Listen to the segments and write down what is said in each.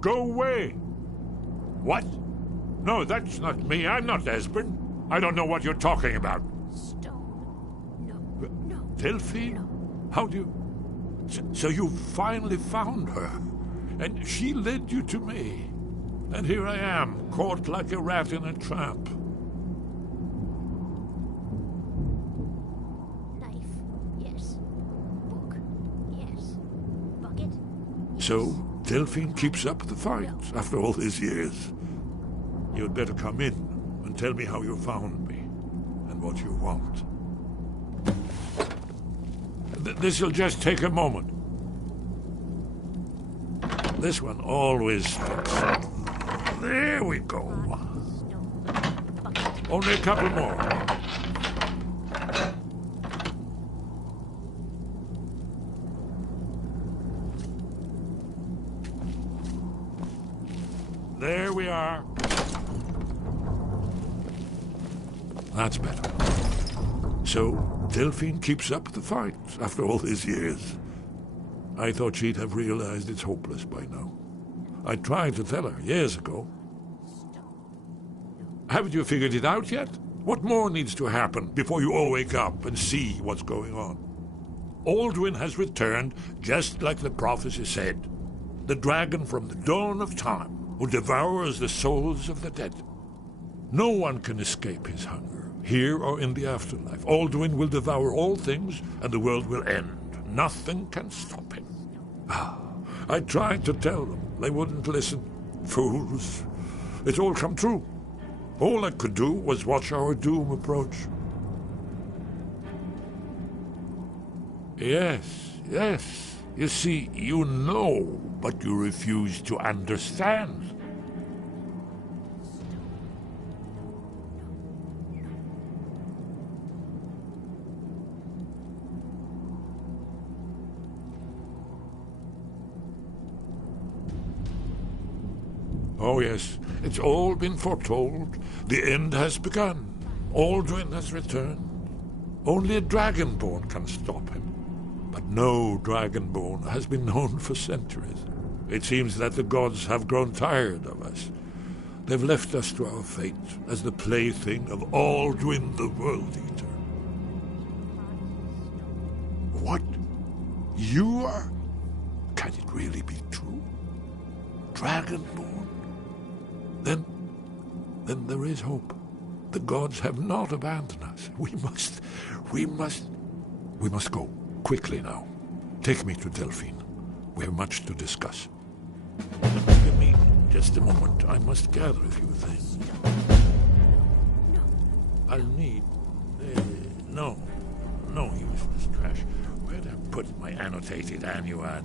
Go away! What? No, that's not me. I'm not Esbern. I don't know what you're talking about. Stone. No. Delphine? No. How do you... So you finally found her, and she led you to me. And here I am, caught like a rat in a trap. Knife. Yes. Book. Yes. Bucket. Yes. So Delphine keeps up the fight after all these years. You'd better come in and tell me how you found me and what you want. This'll just take a moment. This one always sticks. There we go. Stone. Bucket. Only a couple more. There we are. That's better. So, Delphine keeps up the fight after all these years. I thought she'd have realized it's hopeless by now. I tried to tell her years ago. Haven't you figured it out yet? What more needs to happen before you all wake up and see what's going on? Aldwin has returned just like the prophecy said. The dragon from the dawn of time who devours the souls of the dead. No one can escape his hunger, here or in the afterlife. Aldwin will devour all things, and the world will end. Nothing can stop him. I tried to tell them. They wouldn't listen. Fools. It's all come true. All I could do was watch our doom approach. Yes. You see, you know, but you refuse to understand. Oh, yes, it's all been foretold. The end has begun. Aldwin has returned. Only a dragonborn can stop him. But no dragonborn has been known for centuries. It seems that the gods have grown tired of us. They've left us to our fate as the plaything of Aldwin the World Eater. What? You are? Can it really be true? Dragonborn? Then there is hope. The gods have not abandoned us. We must go. Quickly now. Take me to Delphine. We have much to discuss. Give me just a moment. I must gather a few things. No. I'll need... no useless trash. Where'd I put my annotated annuad?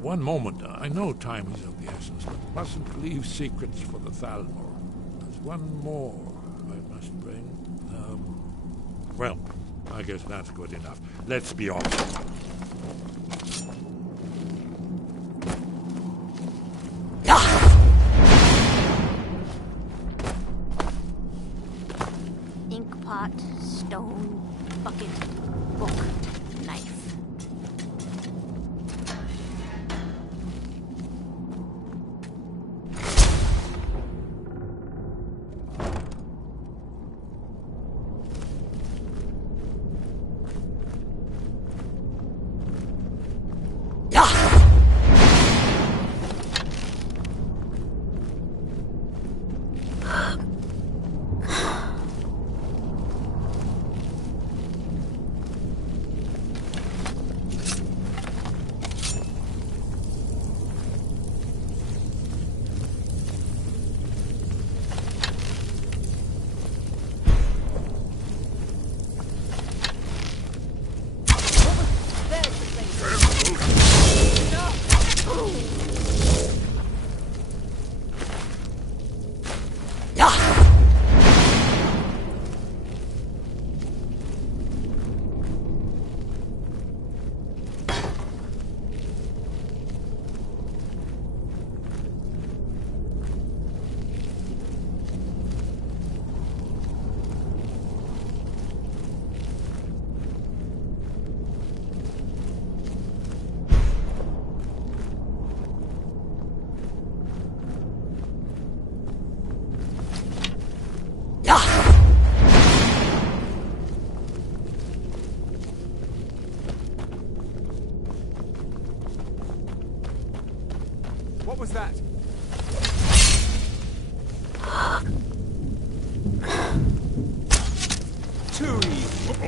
One moment. I know time is of the essence, but mustn't leave secrets for the Thalmor. There's one more I must bring. Well, I guess that's good enough. Let's be off. Inkpot, stone, bucket, book, knife.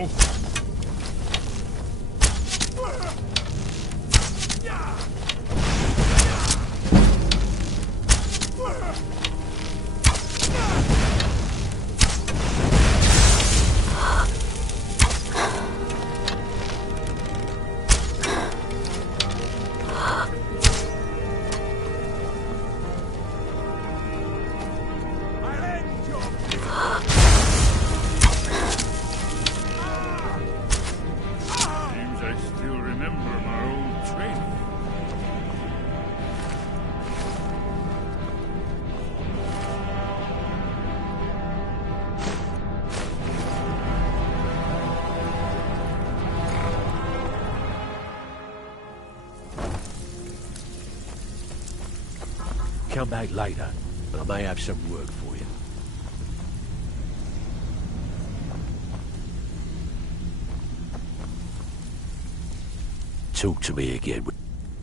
now. Seems I still remember my old training. Come back later, and I may have some work for you. Talk to me again.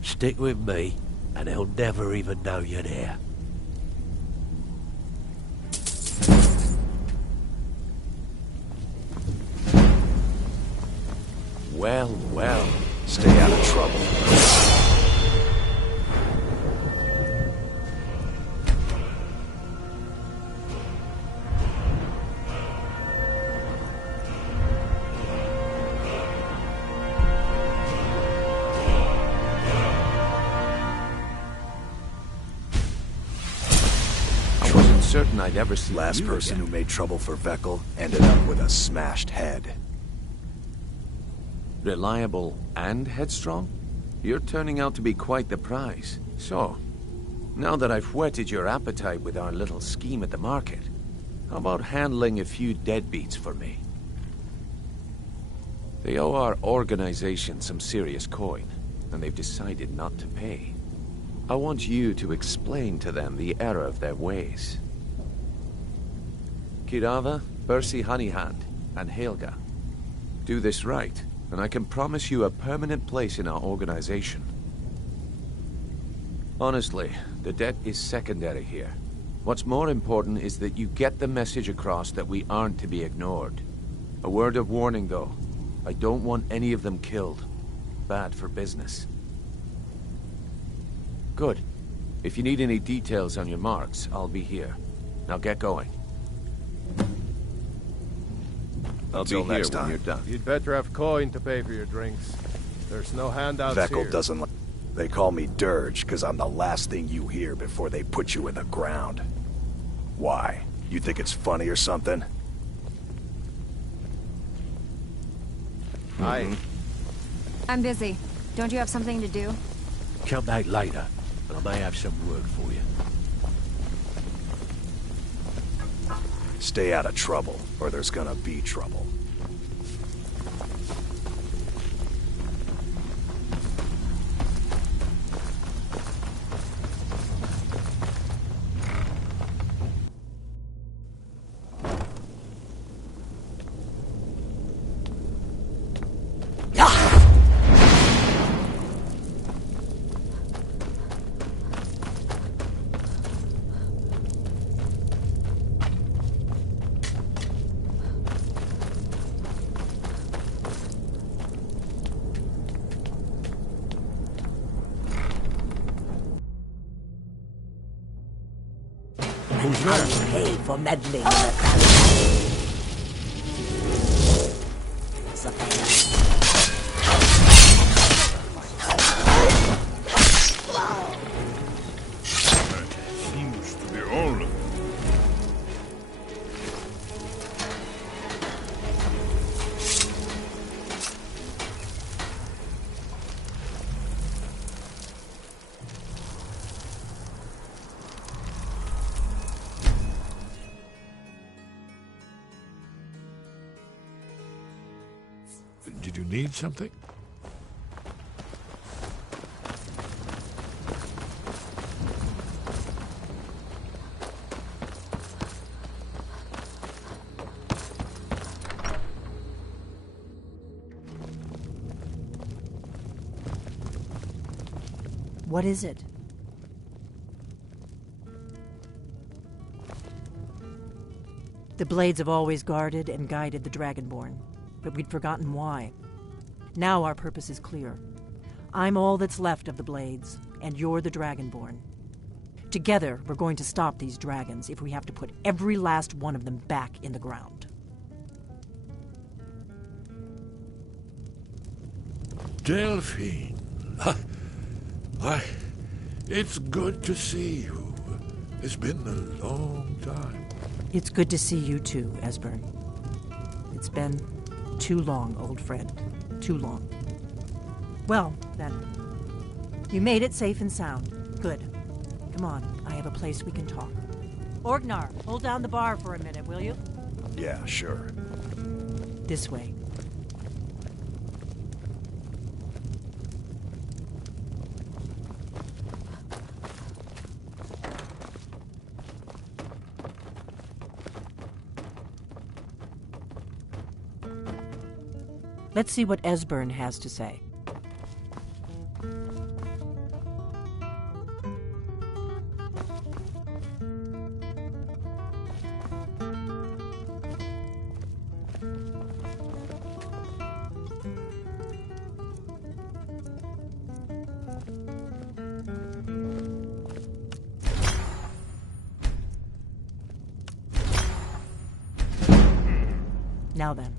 Stick with me, and they'll never even know you're there. Well, well. Stay out of trouble. I wasn't certain I'd ever see Last you person again. who made trouble for Veckel ended up with a smashed head. Reliable and headstrong? You're turning out to be quite the prize. So, now that I've whetted your appetite with our little scheme at the market, how about handling a few deadbeats for me? They owe our organization some serious coin, and they've decided not to pay. I want you to explain to them the error of their ways. Kirava, Percy Honeyhand, and Helga. Do this right, and I can promise you a permanent place in our organization. Honestly, the debt is secondary here. What's more important is that you get the message across that we aren't to be ignored. A word of warning, though. I don't want any of them killed. Bad for business. Good. If you need any details on your marks, I'll be here. Now get going. I'll be Until here next when time. you're done. You'd better have coin to pay for your drinks. There's no handouts Veckel here. doesn't like... They call me Dirge because I'm the last thing you hear before they put you in the ground. Why? You think it's funny or something? Aye. I'm busy. Don't you have something to do? Come back later, and I may have some work for you. Stay out of trouble, or there's gonna be trouble. Who's there? Pay for meddling in the palace. Seems to be all of them. Did you need something? What is it? The Blades have always guarded and guided the Dragonborn. but we'd forgotten why. Now our purpose is clear. I'm all that's left of the Blades, and you're the Dragonborn. Together, we're going to stop these dragons if we have to put every last one of them back in the ground. Delphine. Why, it's good to see you. It's been a long time. It's good to see you too, Esbern. It's been too long, old friend. Too long. Well, then. You made it safe and sound. Good. Come on, I have a place we can talk. Orgnar, hold down the bar for a minute, will you? Yeah, sure. This way. Let's see what Esbern has to say. Now then.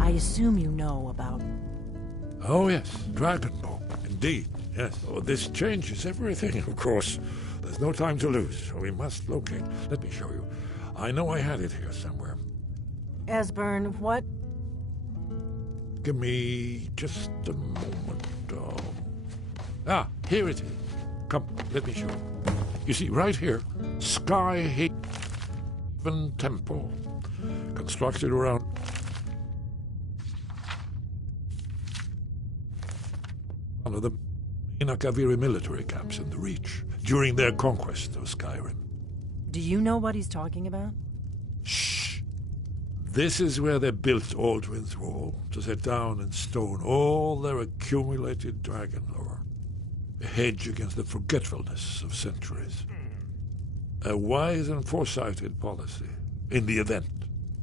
I assume you know about... Oh, yes, Dragonbow. Indeed, yes. Oh, this changes everything, of course. There's no time to lose, so we must locate. Let me show you. I know I had it here somewhere. Esbern, what? Give me just a moment. Here it is. Come, let me show you. You see, right here, Skyhaven Temple. Constructed around... one of the Inakaviri military camps in the Reach during their conquest of Skyrim. Do you know what he's talking about? Shh! This is where they built Alduin's Wall, to set down in stone all their accumulated dragon lore. A hedge against the forgetfulness of centuries. A wise and foresighted policy, in the event.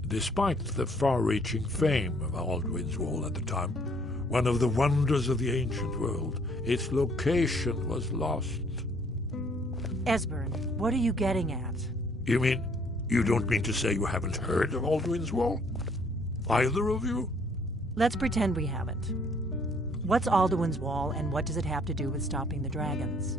Despite the far-reaching fame of Alduin's Wall at the time, one of the wonders of the ancient world, its location was lost. Esbern, what are you getting at? You mean, you don't mean to say you haven't heard of Alduin's Wall? Either of you? Let's pretend we haven't. What's Alduin's Wall, and what does it have to do with stopping the dragons?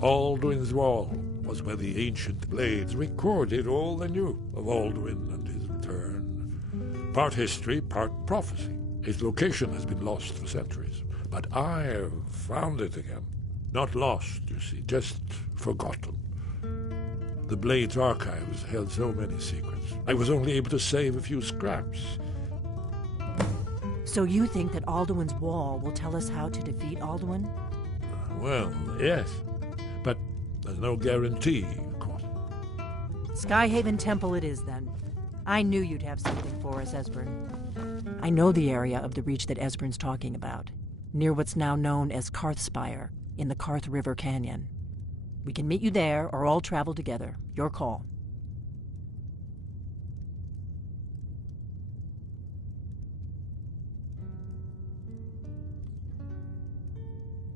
Alduin's Wall was where the ancient Blades recorded all they knew of Alduin and his return. Part history, part prophecy. Its location has been lost for centuries, but I have found it again. Not lost, you see, just forgotten. The Blades' archives held so many secrets. I was only able to save a few scraps. So you think that Alduin's Wall will tell us how to defeat Alduin? Well, yes, but there's no guarantee, of course. Skyhaven Temple it is, then. I knew you'd have something for us, Esbern. I know the area of the Reach that Esbern's talking about, near what's now known as Karthspire, in the Karth River Canyon. We can meet you there, or all travel together. Your call.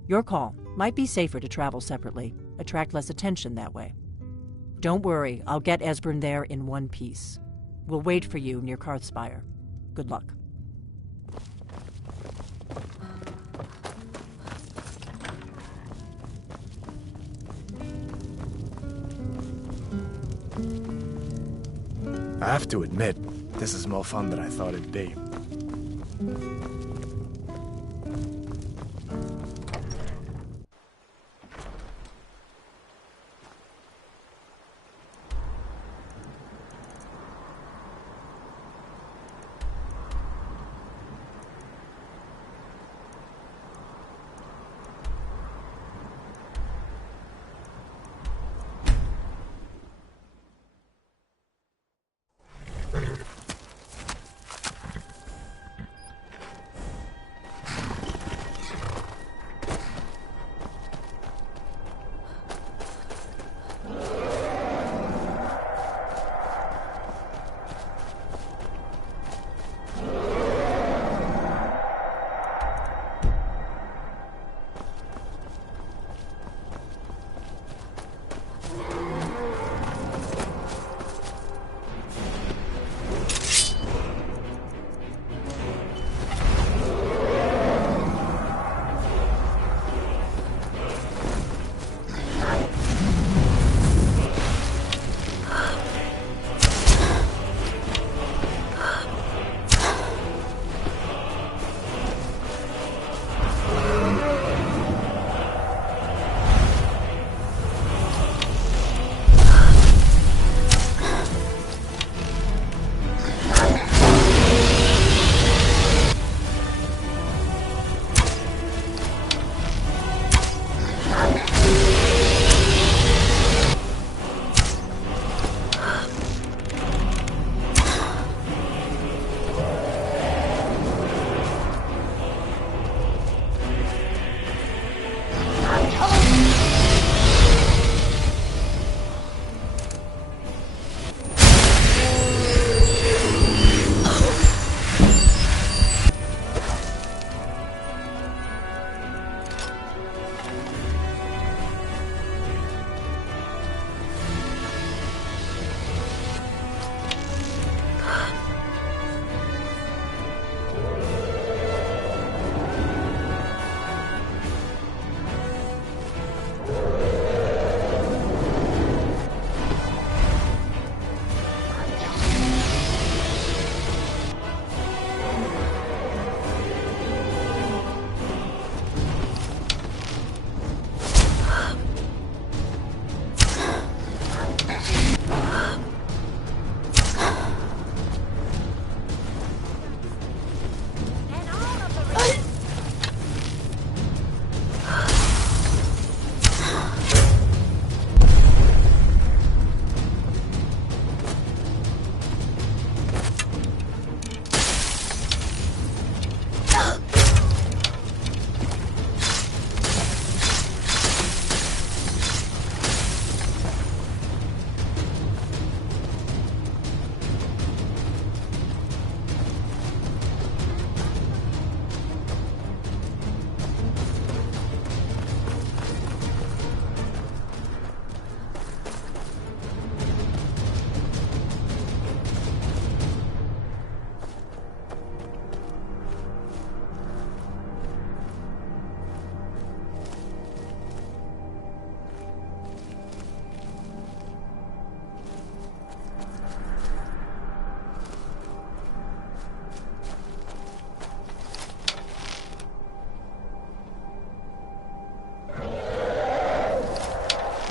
Your call. Might be safer to travel separately. Attract less attention that way. Don't worry, I'll get Esbern there in one piece. We'll wait for you near Karthspire. Good luck. I have to admit, this is more fun than I thought it'd be.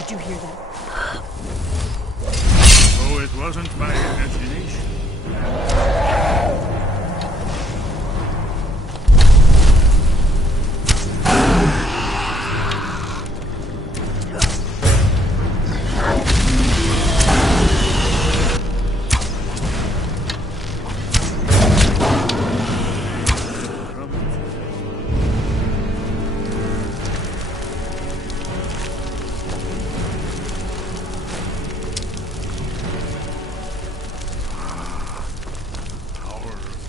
Did you hear that? Oh, it wasn't my imagination. Power of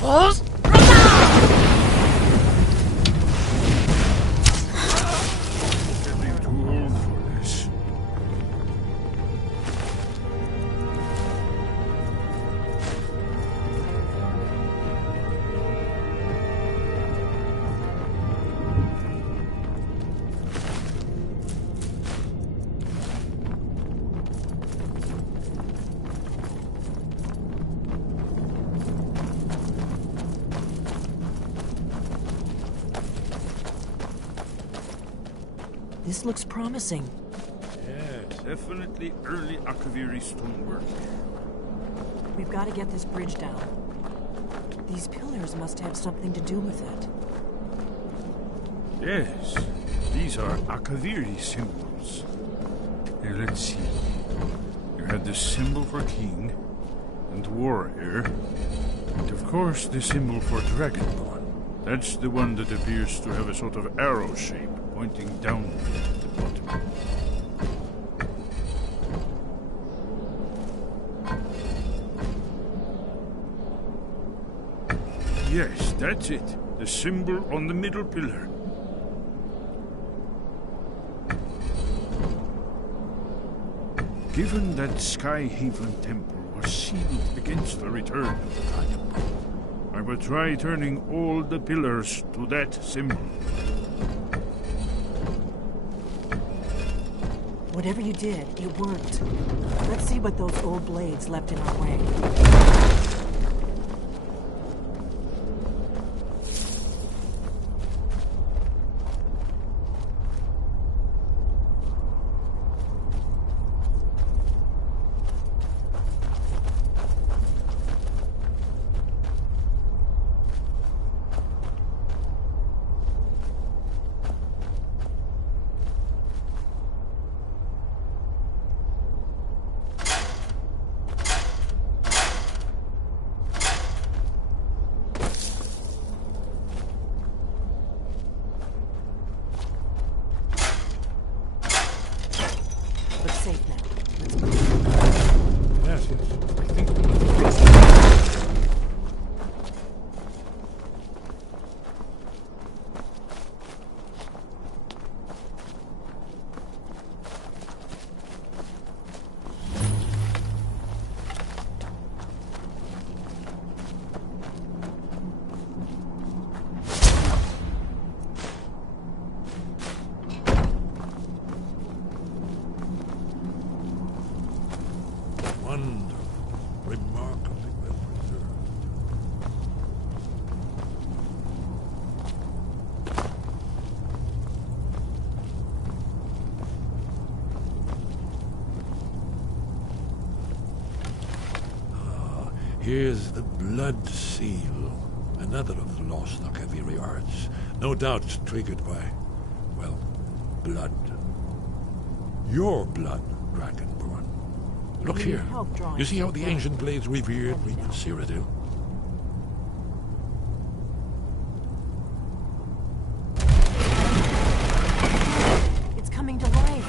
Getting too old for this. This looks promising. Yes, definitely early Akaviri stonework. We've got to get this bridge down. These pillars must have something to do with it. Yes, these are Akaviri symbols. Here, let's see. You had the symbol for king and warrior, and of course the symbol for dragonborn. That's the one that appears to have a sort of arrow shape pointing down at the bottom. Yes, that's it. The symbol on the middle pillar. Given that Skyhaven Temple was sealed against the return of the Dragonborn, I will try turning all the pillars to that symbol. Whatever you did, it worked. Let's see what those old blades left in our way. Looks safe now. Let's move. Yes, yes. I think wonderful, remarkably well preserved. Here's the blood seal, another of the lost Akaviri arts, no doubt triggered by, well, blood. Your blood, Dragonborn. Look We here. need help drawing You see how the blood. ancient blades revered reap Cyrodiil? It's coming to life.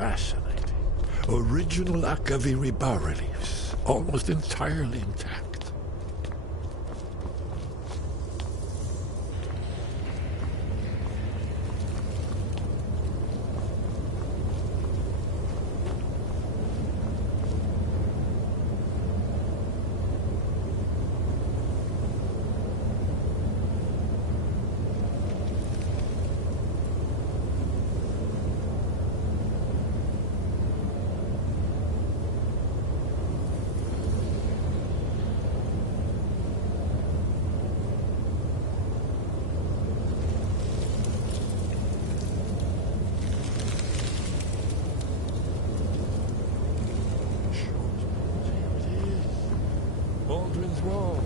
Fascinating. Original Akaviri bas-reliefs, almost entirely intact.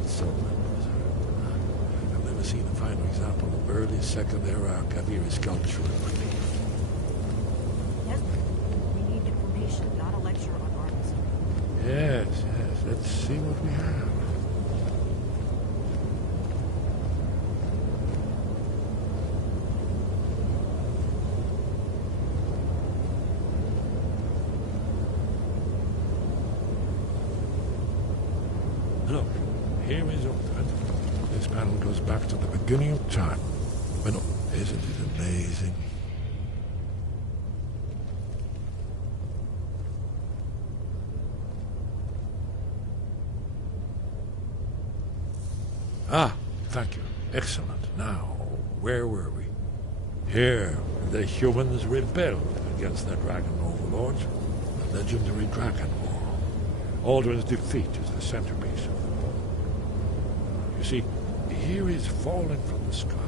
So I've never seen a finer example of early Second Era Kaviri sculpture in my life. Yes, we need information, not a lecture on art history. Yes, yes. Let's see what we have. Look, here is Ultran. This panel goes back to the beginning of time. But isn't it amazing? Ah, thank you. Excellent. Now, where were we? Here, the humans rebelled against their dragon overlords, the legendary Dragon War. Aldrin's defeat is the centerpiece of the war. You see, here is falling from the sky.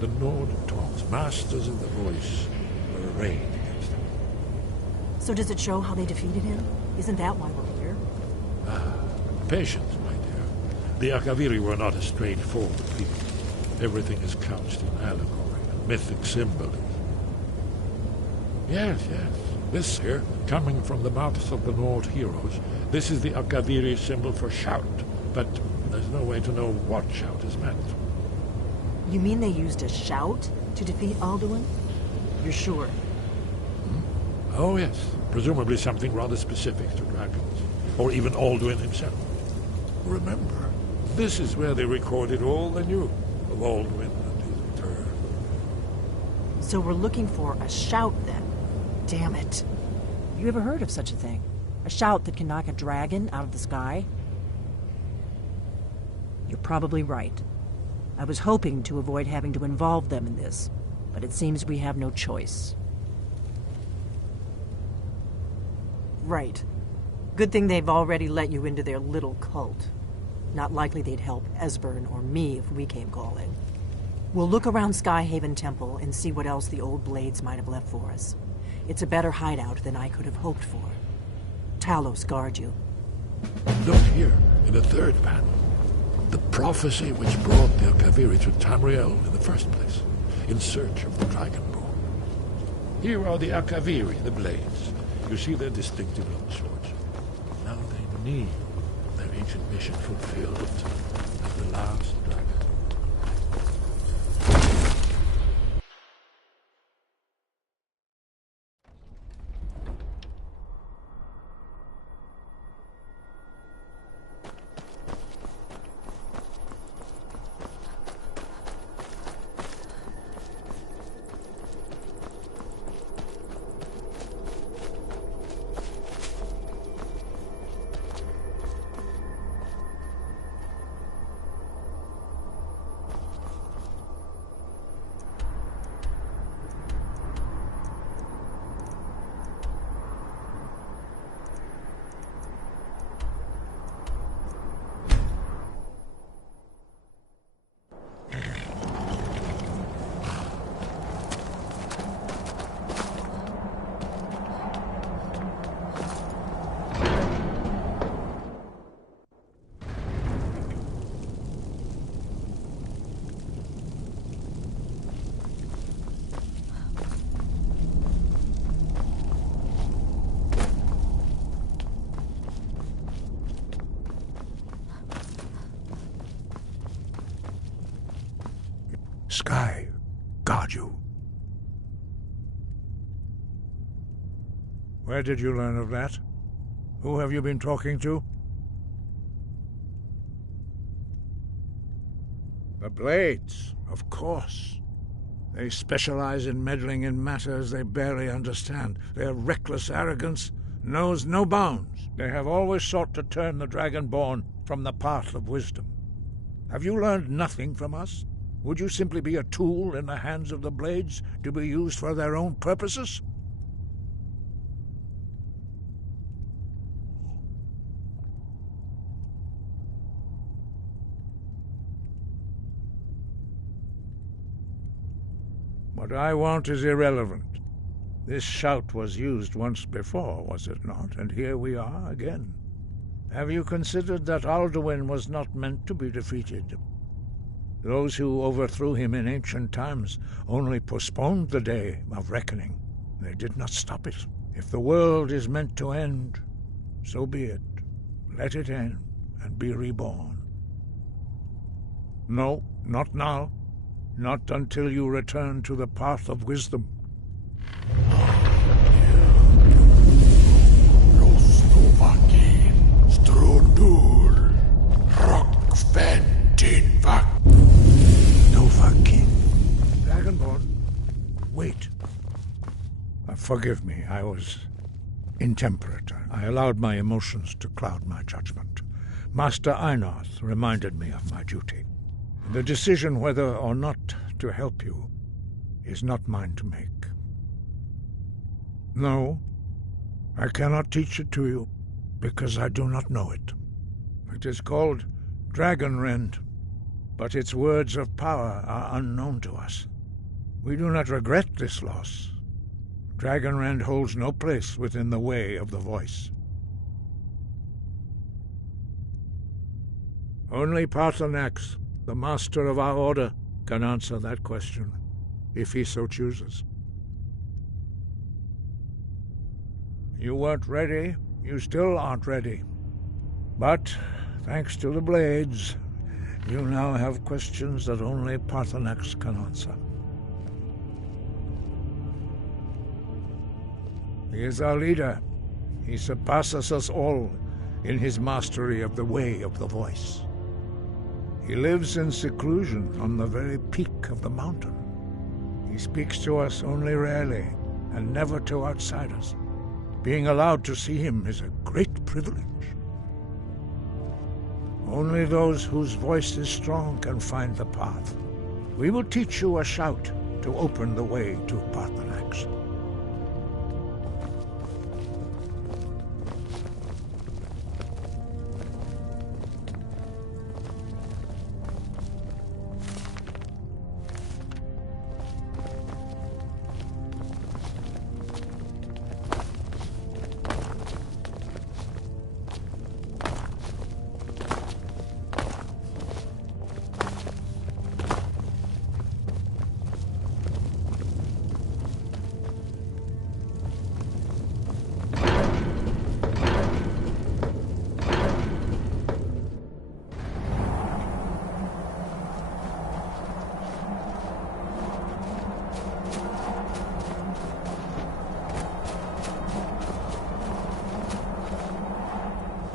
The Nord-Toms, masters of the voice, were arrayed against him. So does it show how they defeated him? Isn't that why we're here? Patience, my dear. The Akaviri were not a straightforward people. Everything is couched in allegory and mythic symbolism. Yes, yes. This here, coming from the mouths of the Nord heroes, this is the Akaviri symbol for shout, but there's no way to know what shout is meant. You mean they used a shout to defeat Alduin? You're sure? Oh, yes. Presumably something rather specific to dragons, or even Alduin himself. Remember, this is where they recorded all they knew of Alduin and his return. So we're looking for a shout then. Damn it. You ever heard of such a thing? A shout that can knock a dragon out of the sky? You're probably right. I was hoping to avoid having to involve them in this, but it seems we have no choice. Right. Good thing they've already let you into their little cult. Not likely they'd help Esbern or me if we came calling. We'll look around Skyhaven Temple and see what else the old blades might have left for us. It's a better hideout than I could have hoped for. Talos guard you. Look here, in the third panel. The prophecy which brought the Akaviri to Tamriel in the first place, in search of the Dragonborn. Here are the Akaviri, the blades. You see their distinctive long swords. Now they need their ancient mission fulfilled as the last dragon. Sky, guard you. Where did you learn of that? Who have you been talking to? The Blades, of course. They specialize in meddling in matters they barely understand. Their reckless arrogance knows no bounds. They have always sought to turn the Dragonborn from the path of wisdom. Have you learned nothing from us? Would you simply be a tool in the hands of the Blades to be used for their own purposes? What I want is irrelevant. This shout was used once before, was it not? And here we are again. Have you considered that Alduin was not meant to be defeated? Those who overthrew him in ancient times only postponed the day of reckoning. They did not stop it. If the world is meant to end, so be it. Let it end and be reborn. No, not now. Not until you return to the path of wisdom. Dragonborn, wait. Forgive me, I was intemperate. I allowed my emotions to cloud my judgment. Master Einarth reminded me of my duty. The decision whether or not to help you is not mine to make. No, I cannot teach it to you, because I do not know it. It is called Dragonrend, but its words of power are unknown to us. We do not regret this loss. Dragonrend holds no place within the way of the voice. Only Paarthurnax, the master of our order, can answer that question, if he so chooses. You weren't ready. You still aren't ready. But, thanks to the blades, you now have questions that only Paarthurnax can answer. He is our leader. He surpasses us all in his mastery of the way of the voice. He lives in seclusion on the very peak of the mountain. He speaks to us only rarely, and never to outsiders. Being allowed to see him is a great privilege. Only those whose voice is strong can find the path. We will teach you a shout to open the way to Paarthurnax.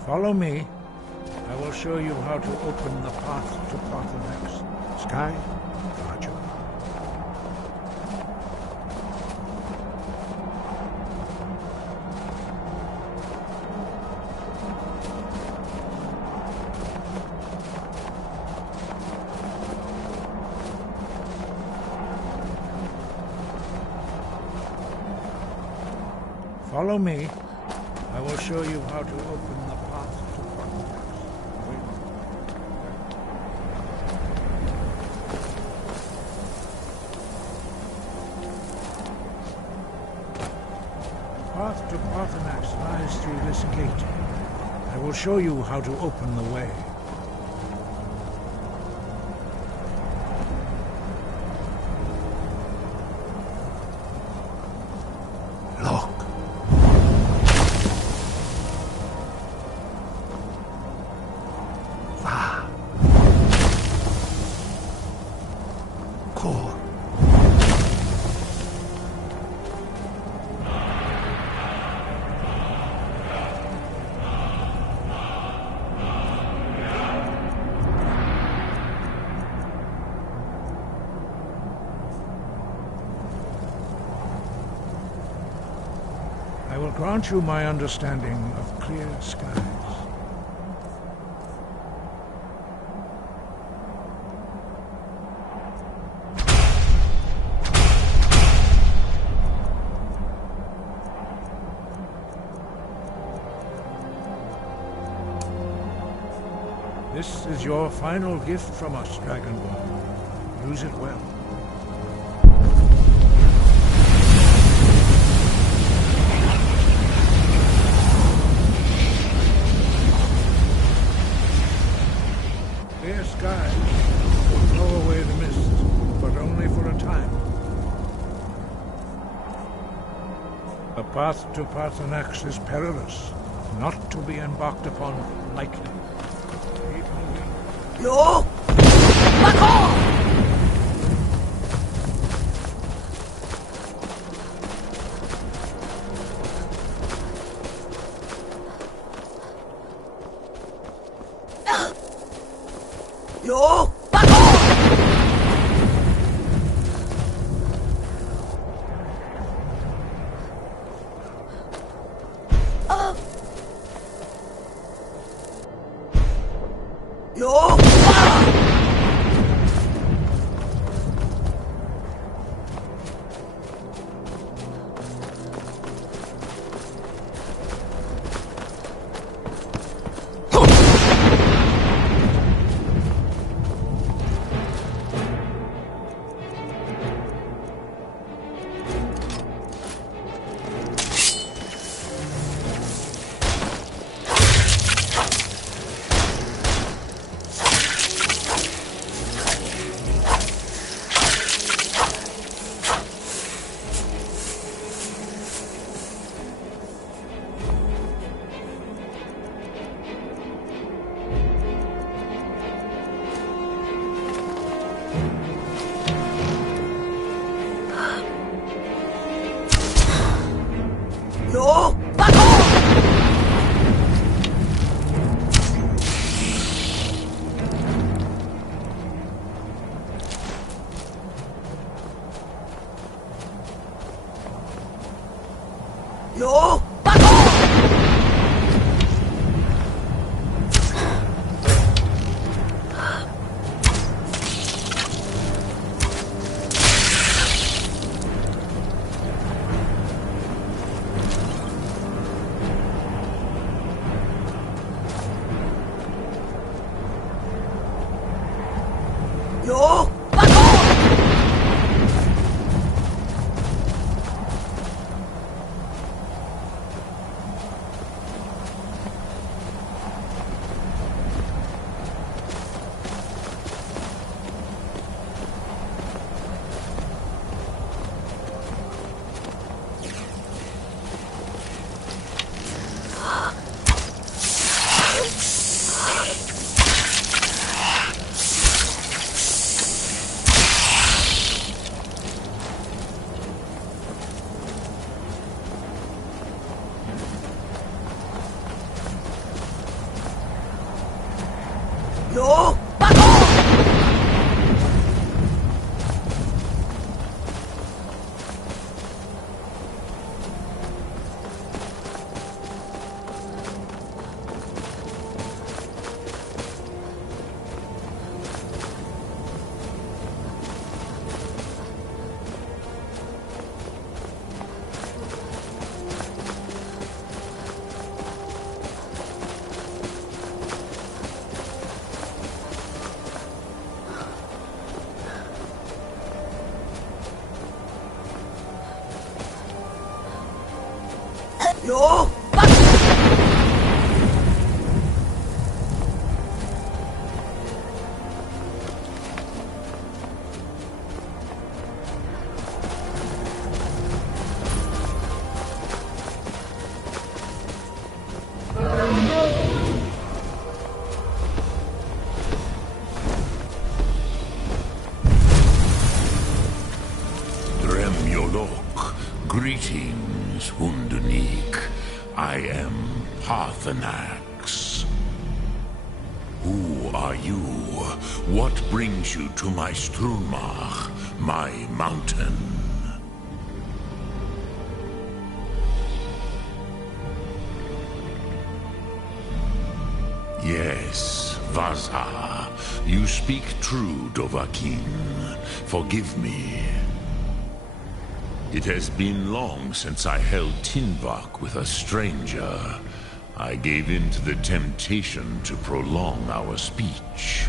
Follow me. I will show you how to open the path to Paarthurnax. Sky, guard you. Follow me. I will show you how to open the path to Paarthurnax. The path to Paarthurnax lies through this gate. I will show you how to open the way. I will grant you my understanding of clear skies. This is your final gift from us, Dragonborn. Use it well. The path to Parthenax is perilous, not to be embarked upon lightly. Keep moving. Yo! Back off! Yo! Back off! Yo! Yo! Back off! Yo! Back off! Yo! Back off! Yo! Back off! Yo! Back Dremyolok, greetings, Hundunik. I am Parthenax. Who are you? What brings you to my Strunmach, my mountain? Yes, Vaza. You speak true, Dovahkiin. Forgive me. It has been long since I held Tinvak with a stranger. I gave in to the temptation to prolong our speech.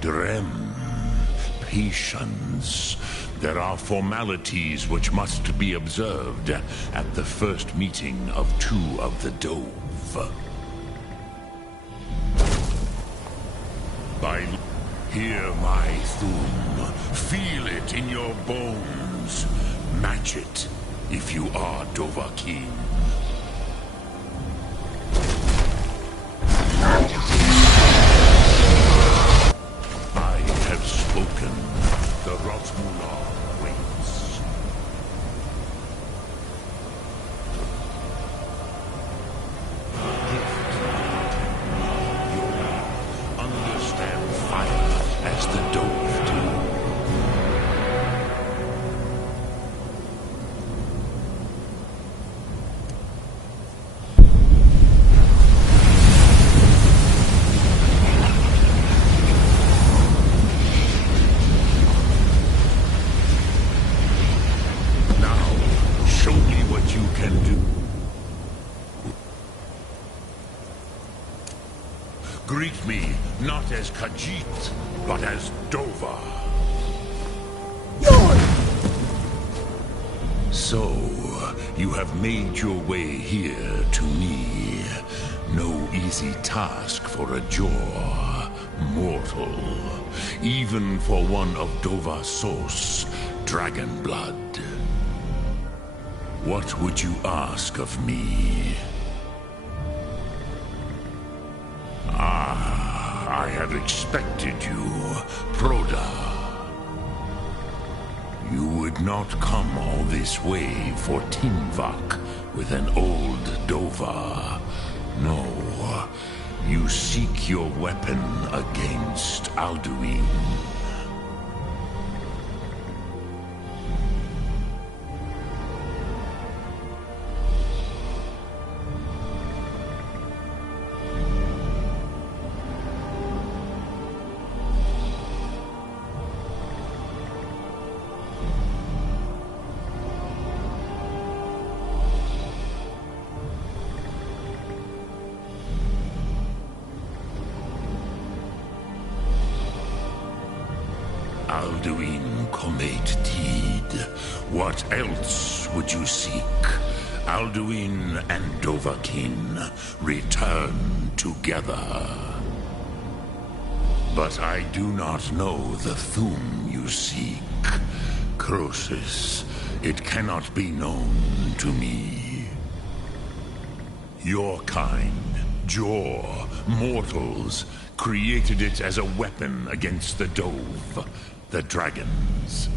Drem. Patience. There are formalities which must be observed at the first meeting of two of the Dove. Hear my Thum, Feel it in your bones. Match it if you are Dovahkiin. I have spoken. The Rotmular waits. Understand fire as the Dove do. Now, show me what you can do. Greet me not as Khajiit, but as Dova. So, you have made your way here to me. No easy task for a Jor, mortal. Even for one of Dova Sos, dragon blood. What would you ask of me? I have expected you, Proda. You would not come all this way for Tinvak with an old Dova. No, you seek your weapon against Alduin. Alduin Comet Tid. What else would you seek? Alduin and Dovahkiin return together. But I do not know the Thum you seek. Croesus, it cannot be known to me. Your kind, Jor, mortals, created it as a weapon against the Dove, the dragons.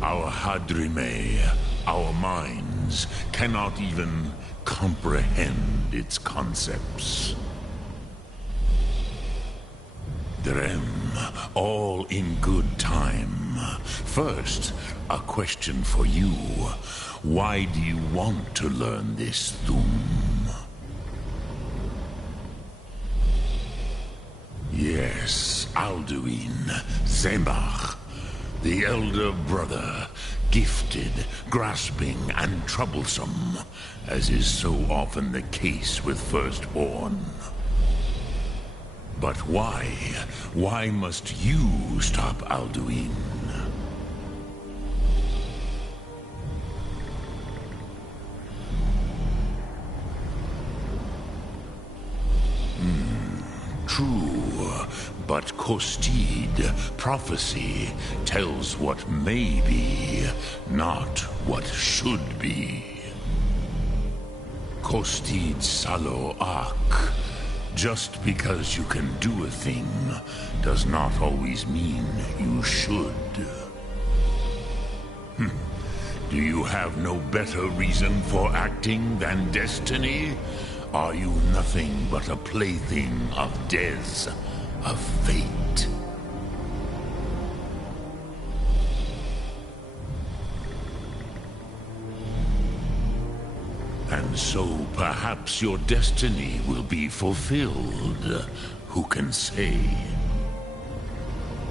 Our Hadrime, our minds, cannot even comprehend its concepts. Drem, all in good time. First, a question for you. Why do you want to learn this Thum? Yes, Alduin, Zembach, the elder brother, gifted, grasping, and troublesome, as is so often the case with firstborn. But why? Why must you stop Alduin? True, but Kostid, prophecy, tells what may be, not what should be. Kostid Salo Ak. Just because you can do a thing does not always mean you should. Do you have no better reason for acting than destiny? Are you nothing but a plaything of Dez, of fate? And so perhaps your destiny will be fulfilled. Who can say?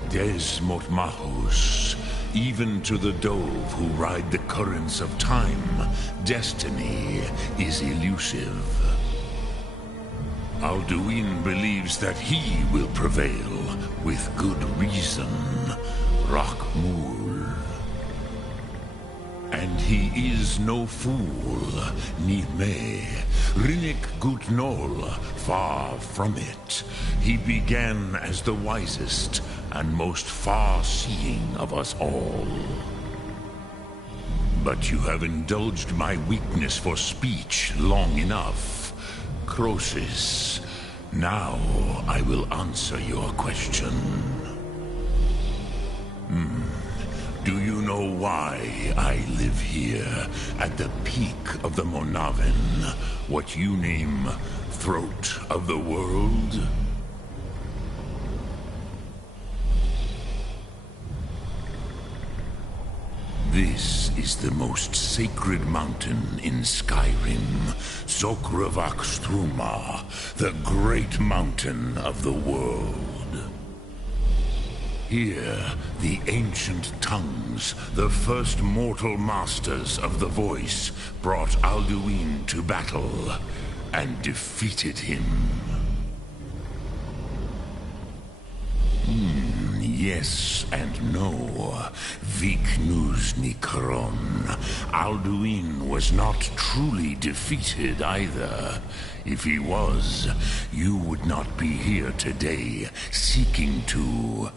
Des Motmahus, even to the Dove who ride the currents of time, destiny is elusive. Alduin believes that he will prevail, with good reason. Rakmul. And he is no fool, ni me. Rinnik Gutnol, far from it. He began as the wisest and most far-seeing of us all. But you have indulged my weakness for speech long enough. Croesus, now I will answer your question. Do you know why I live here, at the peak of the Monavin, what you name Throat of the World? This is the most sacred mountain in Skyrim, Zokravak Struma, the great mountain of the world. Here, the ancient tongues, the first mortal masters of the voice, brought Alduin to battle and defeated him. Yes and no. Viknus Nikron. Alduin was not truly defeated either. If he was, you would not be here today seeking to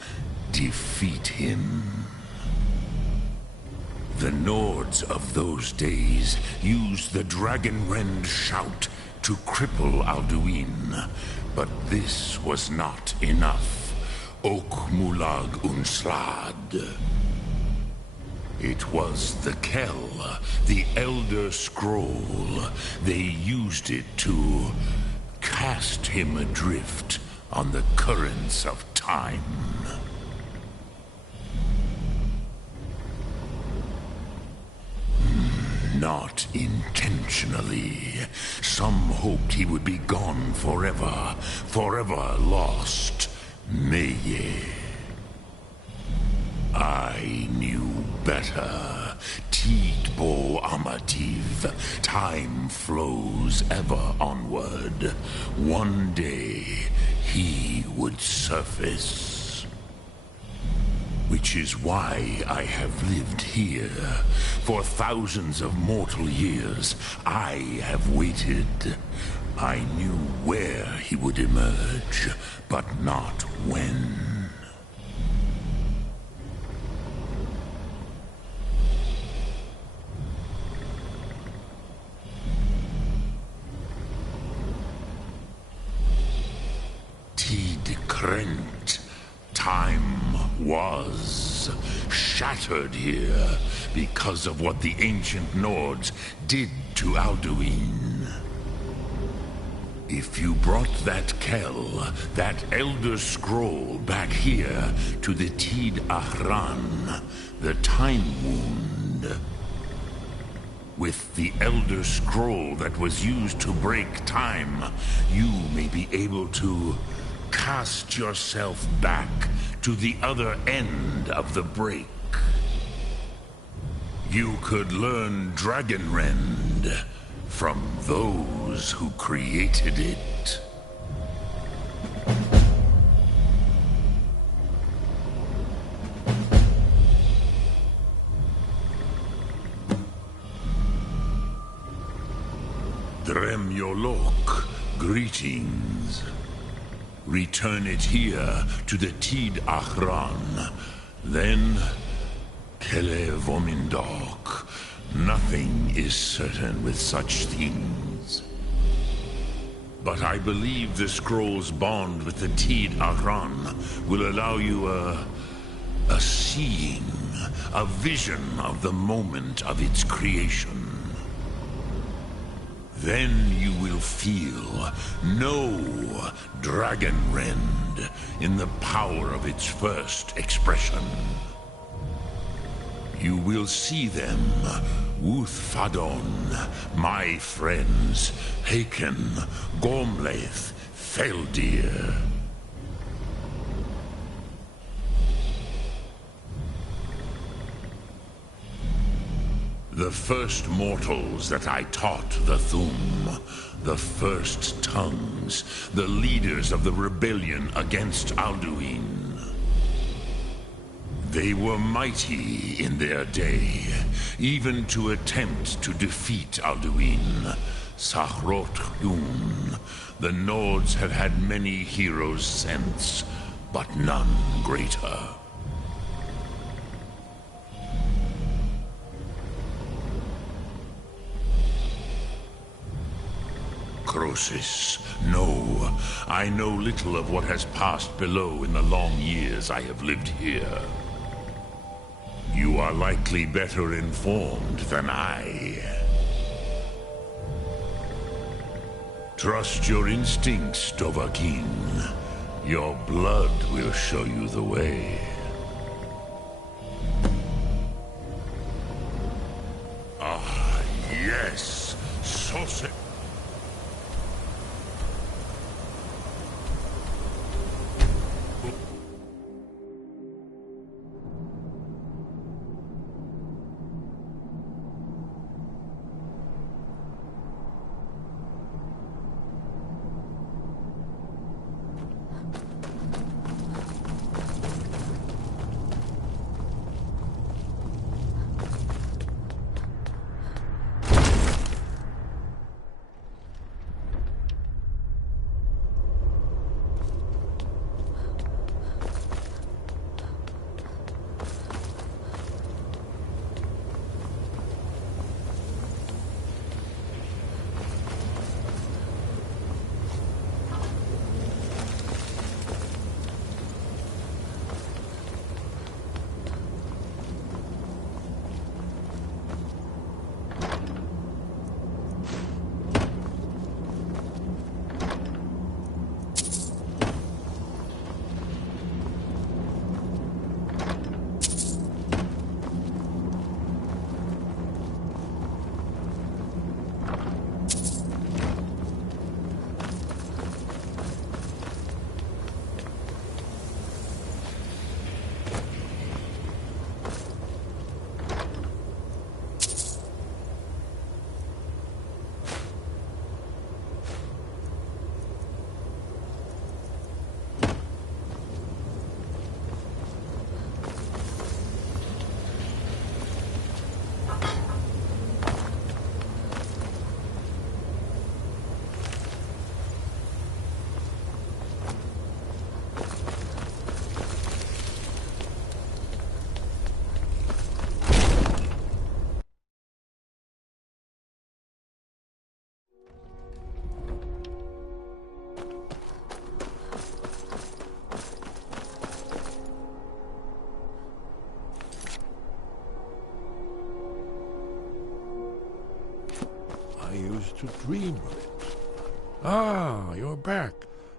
defeat him. The Nords of those days used the Dragonrend shout to cripple Alduin, but this was not enough. Ok Mulag Unslad. It was the Kell, the Elder Scroll. They used it to cast him adrift on the currents of time. Not intentionally. Some hoped he would be gone forever, forever lost. Meye. I knew better. Tidbo Amativ. Time flows ever onward. One day, he would surface. Which is why I have lived here. For thousands of mortal years, I have waited. I knew where he would emerge, but not when. Tid Krent. Time was shattered here because of what the ancient Nords did to Alduin. If you brought that Kell, that Elder Scroll, back here to the Tid Ahran, the Time Wound, with the Elder Scroll that was used to break time, you may be able to cast yourself back to the other end of the break. You could learn Dragonrend from those who created it. Dremyolok, greetings. Return it here to the Tid Ahran. Then, Kele Vomindok. Nothing is certain with such things. But I believe the scroll's bond with the Tid Ahran will allow you a seeing, a vision of the moment of its creation. Then you will feel, know Dragonrend in the power of its first expression. You will see them, Wuthfadon, my friends, Haken, Gormlaith, Feldir. The first mortals that I taught the Thum, the first tongues, the leaders of the rebellion against Alduin. They were mighty in their day, even to attempt to defeat Alduin. Sahrot Hlun. The Nords have had many heroes since, but none greater. Croesus, no. I know little of what has passed below in the long years I have lived here. You are likely better informed than I. Trust your instincts, Dovahkiin. Your blood will show you the way. Ah, yes. Sausage. I used to dream of it. Ah, you're back.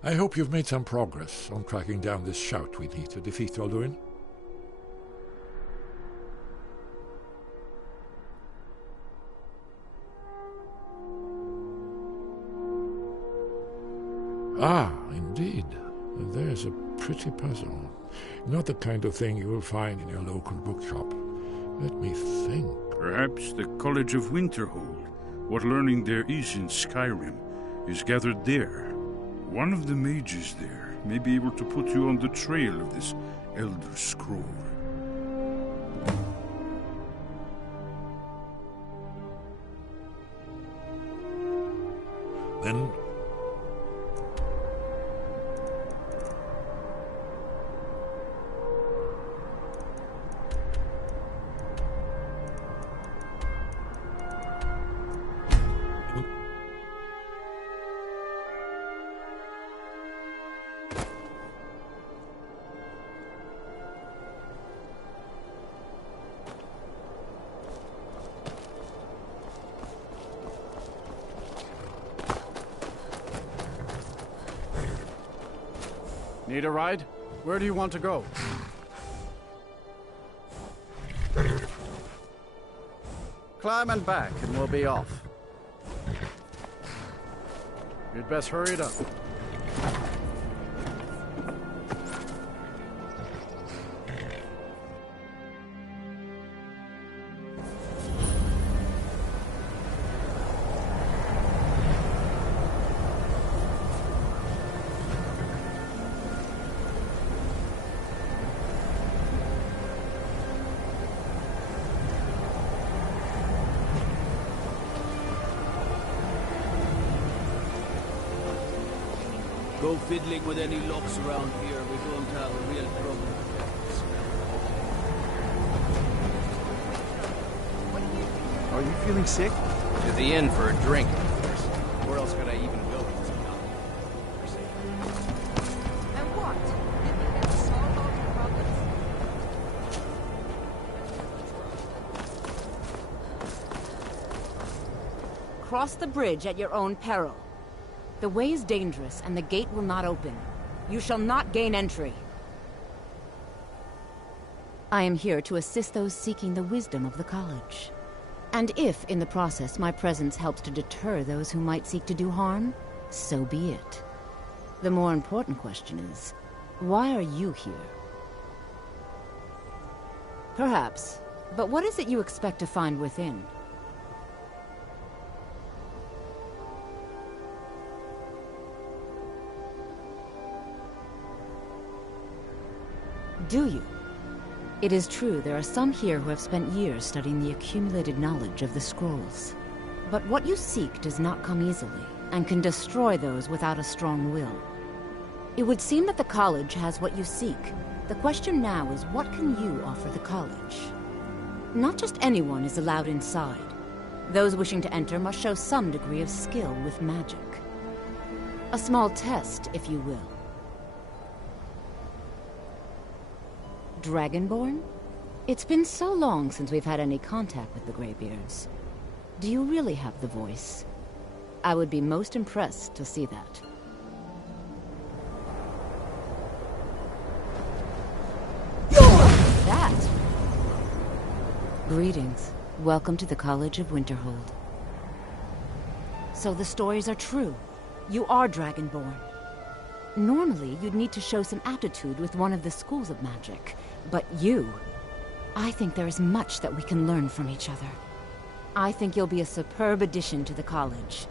I hope you've made some progress on tracking down this shout we need to defeat Alduin. Ah, indeed. There's a pretty puzzle. Not the kind of thing you will find in your local bookshop. Let me think. Perhaps the College of Winterhold. What learning there is in Skyrim is gathered there. One of the mages there may be able to put you on the trail of this Elder Scroll. Then Need a ride? Where do you want to go? Climb and back, and we'll be off. You'd best hurry it up. No fiddling with any locks around here. We're going to have a real problem. Are you feeling sick? To the inn for a drink, of course. Where else could I even go? And what? You think that's a small part of the problem? Cross the bridge at your own peril. The way is dangerous, and the gate will not open. You shall not gain entry. I am here to assist those seeking the wisdom of the college. And if, in the process, my presence helps to deter those who might seek to do harm, so be it. The more important question is, why are you here? Perhaps, but what is it you expect to find within? Do you? It is true there are some here who have spent years studying the accumulated knowledge of the scrolls. But what you seek does not come easily, and can destroy those without a strong will. It would seem that the college has what you seek. The question now is, what can you offer the college? Not just anyone is allowed inside. Those wishing to enter must show some degree of skill with magic. A small test, if you will. Dragonborn? It's been so long since we've had any contact with the Greybeards. Do you really have the voice? I would be most impressed to see that. That? Greetings. Welcome to the College of Winterhold. So the stories are true. You are Dragonborn. Normally, you'd need to show some aptitude with one of the schools of magic. But you... I think there is much that we can learn from each other. I think you'll be a superb addition to the college.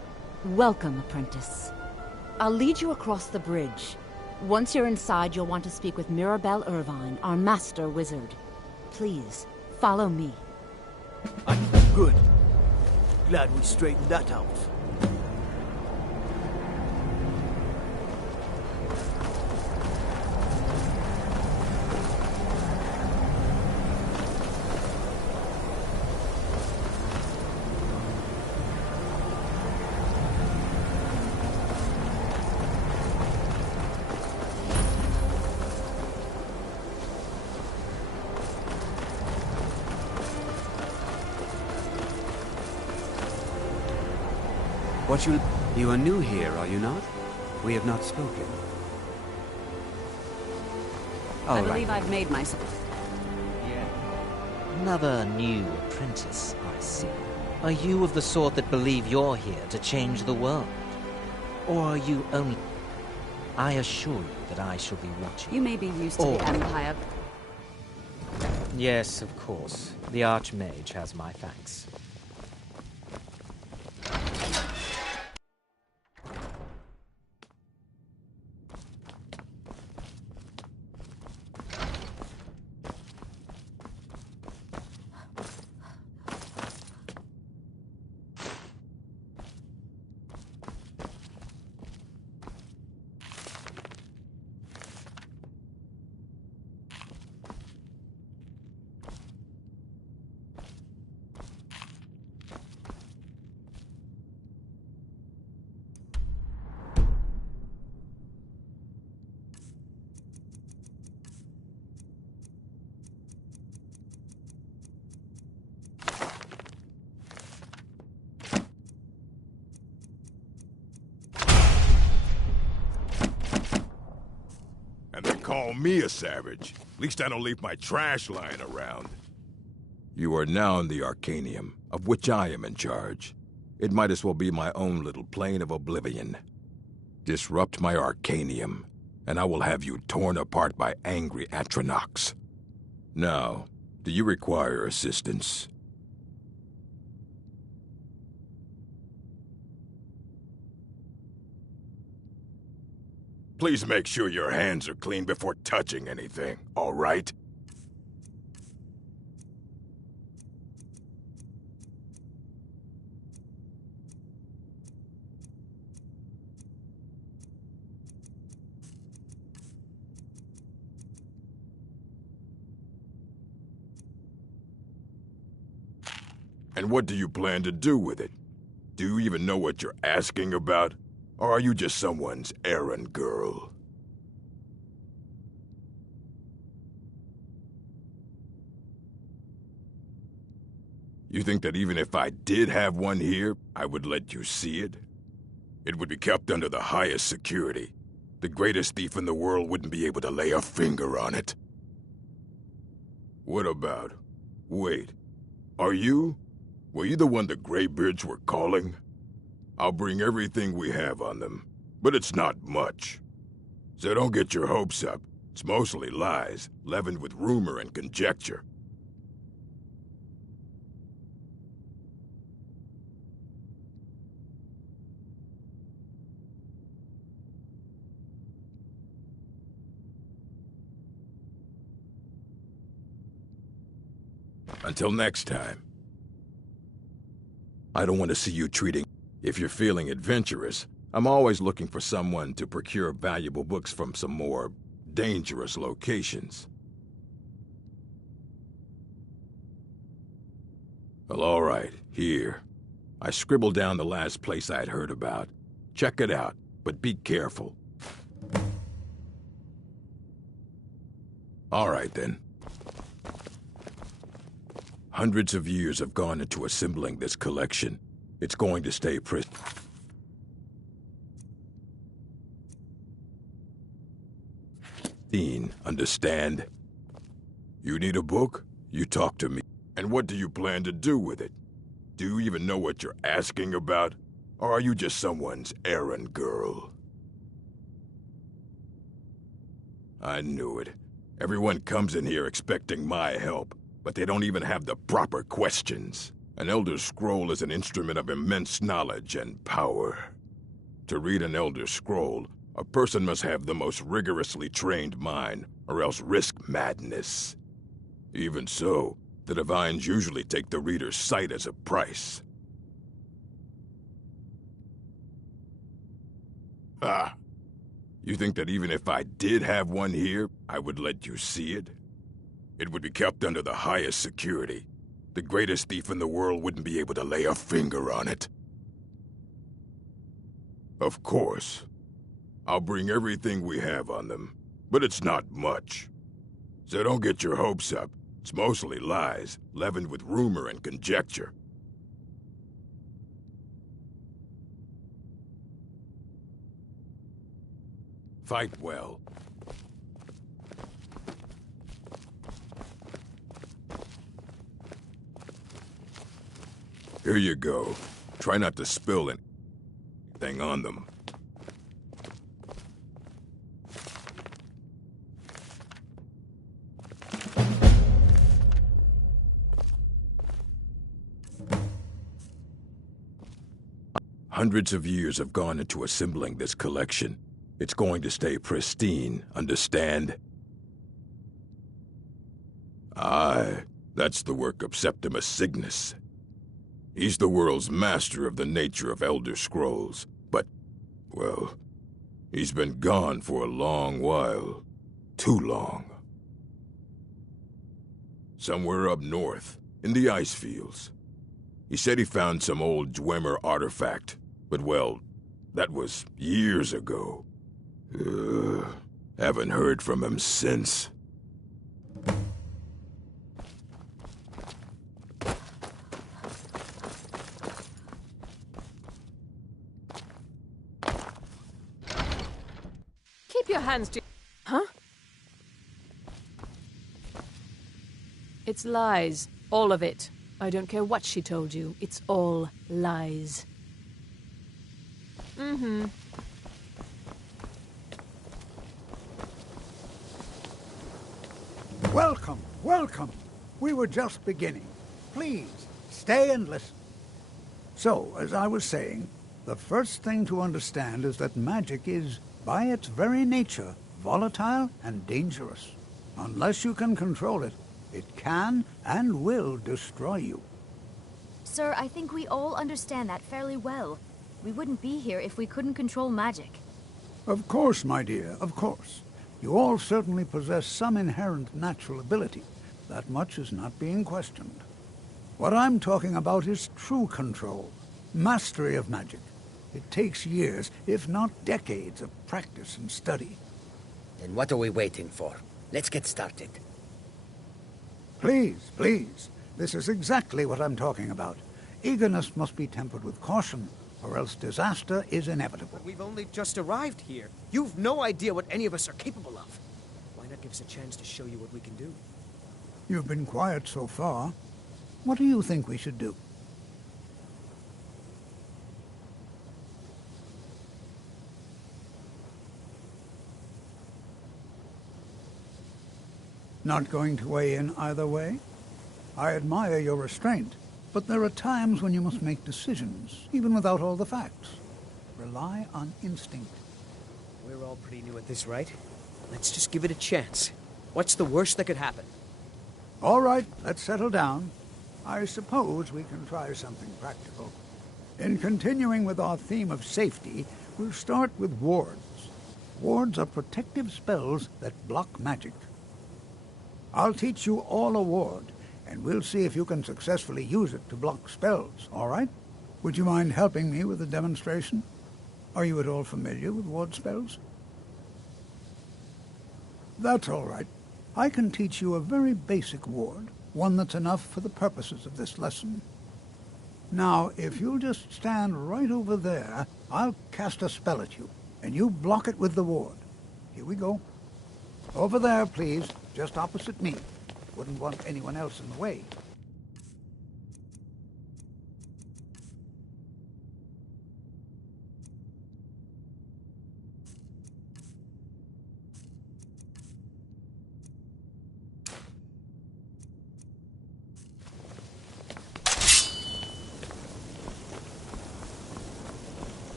Welcome, apprentice. I'll lead you across the bridge. Once you're inside, you'll want to speak with Mirabelle Irvine, our master wizard. Please, follow me. Good. Glad we straightened that out. You are new here, are you not? We have not spoken. I believe I've made myself. Another new apprentice, I see. Are you of the sort that believe you're here to change the world? Or are you only... I assure you that I shall be watching. You may be used to the Empire. Yes, of course. The Archmage has my thanks. And they call me a savage. At least I don't leave my trash lying around. You are now in the Arcanium, of which I am in charge. It might as well be my own little plane of oblivion. Disrupt my Arcanium, and I will have you torn apart by angry Atronachs. Now, do you require assistance? Please make sure your hands are clean before touching anything, all right? And what do you plan to do with it? Do you even know what you're asking about? Or are you just someone's errand girl? You think that even if I did have one here, I would let you see it? It would be kept under the highest security. The greatest thief in the world wouldn't be able to lay a finger on it. What about... Wait. Are you? Were you the one the Greybeards were calling? I'll bring everything we have on them, but it's not much. So don't get your hopes up. It's mostly lies, leavened with rumor and conjecture. Until next time. I don't want to see you treating... If you're feeling adventurous, I'm always looking for someone to procure valuable books from some more dangerous locations. Well, all right, here. I scribbled down the last place I'd heard about. Check it out, but be careful. All right, then. Hundreds of years have gone into assembling this collection. It's going to stay pristine, understand? You need a book? You talk to me. And what do you plan to do with it? Do you even know what you're asking about? Or are you just someone's errand girl? I knew it. Everyone comes in here expecting my help, but they don't even have the proper questions. An Elder Scroll is an instrument of immense knowledge and power. To read an Elder Scroll, a person must have the most rigorously trained mind, or else risk madness. Even so, the Divines usually take the reader's sight as a price. Ah. You think that even if I did have one here, I would let you see it? It would be kept under the highest security. The greatest thief in the world wouldn't be able to lay a finger on it. Of course. I'll bring everything we have on them, but it's not much. So don't get your hopes up. It's mostly lies, leavened with rumor and conjecture. Fight well. Here you go. Try not to spill anything on them. Hundreds of years have gone into assembling this collection. It's going to stay pristine, understand? Aye, that's the work of Septimus Cygnus. He's the world's master of the nature of Elder Scrolls, but, well, he's been gone for a long while. Too long. Somewhere up north, in the ice fields. He said he found some old Dwemer artifact, but well, that was years ago. Haven't heard from him since. Keep your hands to... Huh? It's lies. All of it. I don't care what she told you. It's all lies. Mm-hmm. Welcome, welcome. We were just beginning. Please, stay and listen. So, as I was saying, the first thing to understand is that magic is, by its very nature, volatile and dangerous. Unless you can control it, it can and will destroy you. Sir, I think we all understand that fairly well. We wouldn't be here if we couldn't control magic. Of course, my dear, of course. You all certainly possess some inherent natural ability. That much is not being questioned. What I'm talking about is true control, mastery of magic. It takes years, if not decades, of practice and study. Then what are we waiting for? Let's get started. Please, please. This is exactly what I'm talking about. Eagerness must be tempered with caution, or else disaster is inevitable. But we've only just arrived here. You've no idea what any of us are capable of. Why not give us a chance to show you what we can do? You've been quiet so far. What do you think we should do? Not going to weigh in either way? I admire your restraint, but there are times when you must make decisions, even without all the facts. Rely on instinct. We're all pretty new at this, right? Let's just give it a chance. What's the worst that could happen? All right, let's settle down. I suppose we can try something practical. In continuing with our theme of safety, we'll start with wards. Wards are protective spells that block magic. I'll teach you all a ward, and we'll see if you can successfully use it to block spells, all right? Would you mind helping me with a demonstration? Are you at all familiar with ward spells? That's all right. I can teach you a very basic ward, one that's enough for the purposes of this lesson. Now, if you'll just stand right over there, I'll cast a spell at you, and you block it with the ward. Here we go. Over there, please, just opposite me. Wouldn't want anyone else in the way.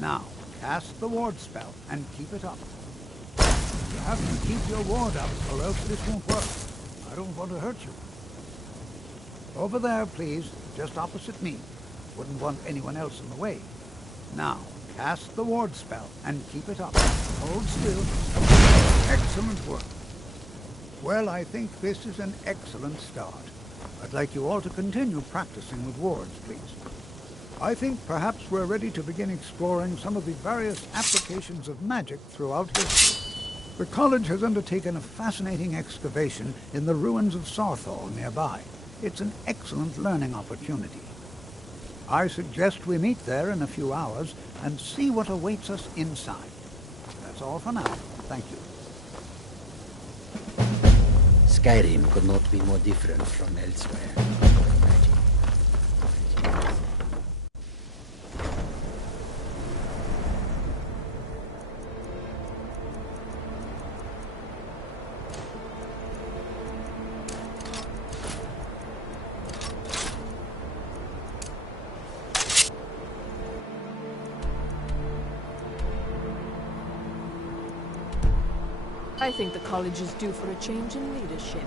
Now, cast the ward spell and keep it up. You have to keep your ward up, or else this won't work. I don't want to hurt you. Over there, please, just opposite me. Wouldn't want anyone else in the way. Now, cast the ward spell and keep it up. Hold still. Excellent work. Well, I think this is an excellent start. I'd like you all to continue practicing with wards, please. I think perhaps we're ready to begin exploring some of the various applications of magic throughout history. The college has undertaken a fascinating excavation in the ruins of Sarthal nearby. It's an excellent learning opportunity. I suggest we meet there in a few hours and see what awaits us inside. That's all for now. Thank you. Skyrim could not be more different from elsewhere. I think the college is due for a change in leadership.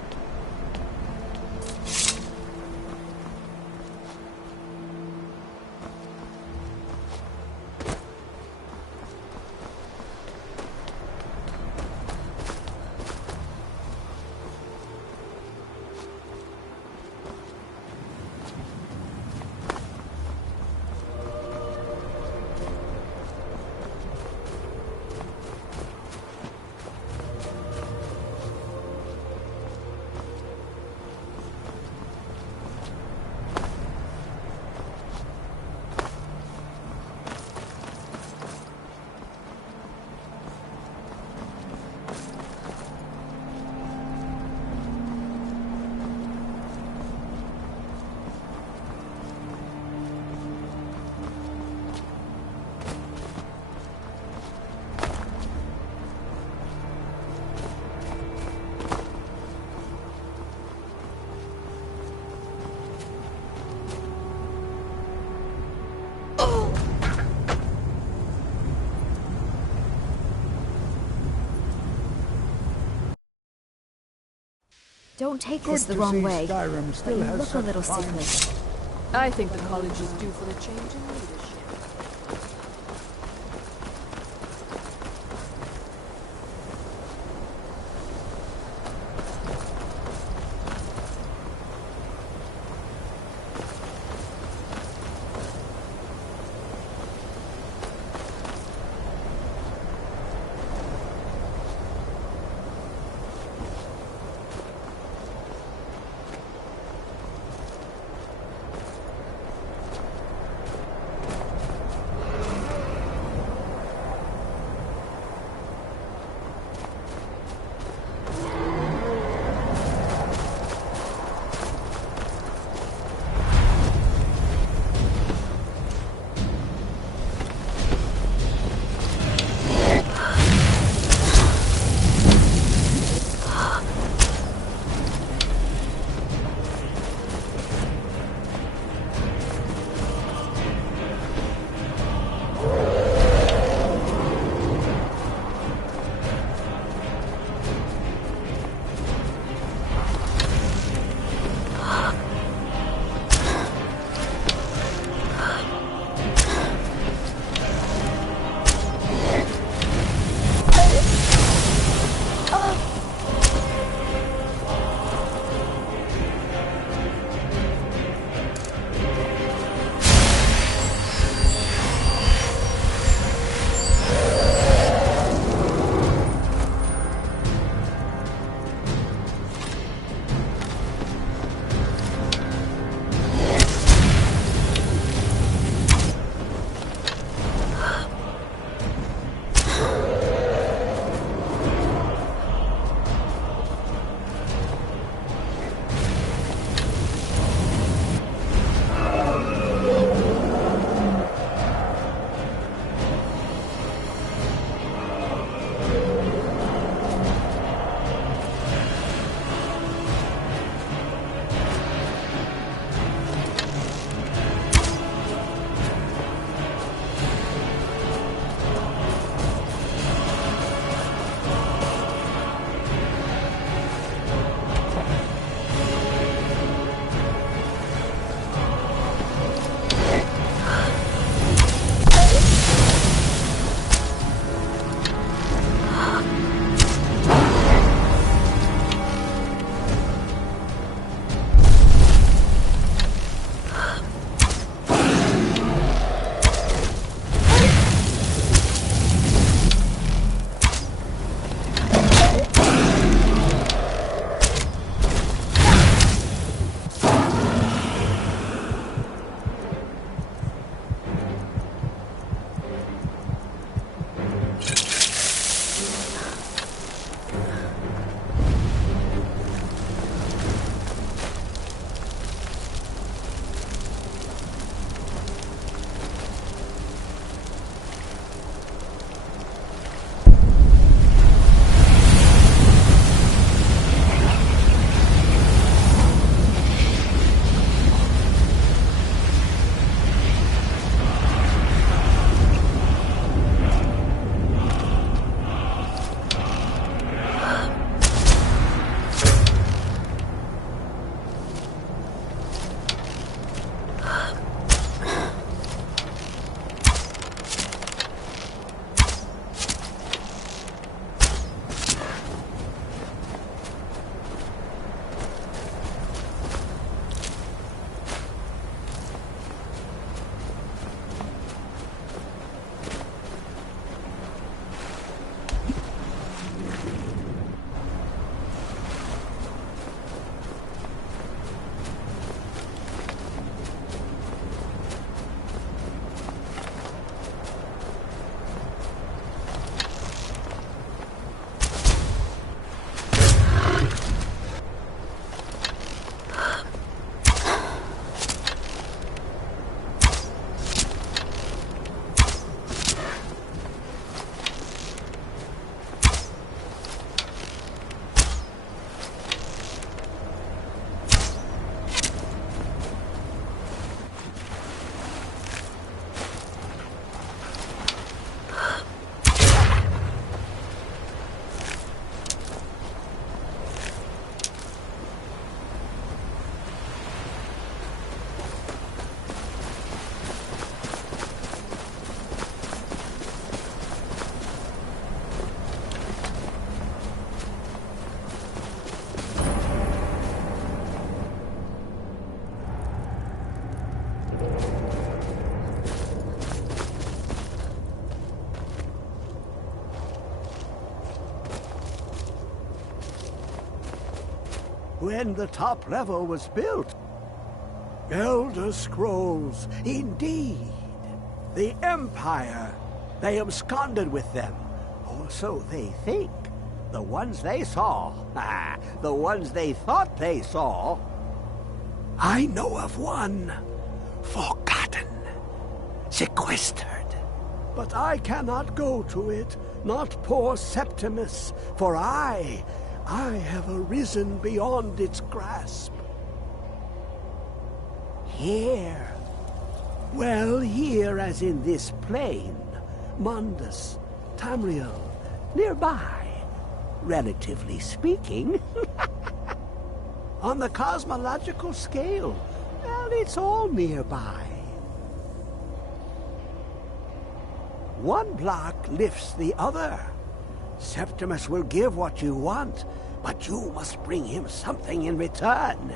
Don't take this the wrong way, but you look a little sickly. I think the college is due for a change in leadership. when the top level was built. Elder Scrolls, indeed. The Empire. They absconded with them. Or so they think. The ones they saw. The ones they thought they saw. I know of one. Forgotten. Sequestered. But I cannot go to it, not poor Septimus, for I have arisen beyond its grasp. Here. Well, here as in this plain. Mundus, Tamriel, nearby, relatively speaking. On the cosmological scale, well, it's all nearby. One block lifts the other. Septimus will give what you want, but you must bring him something in return.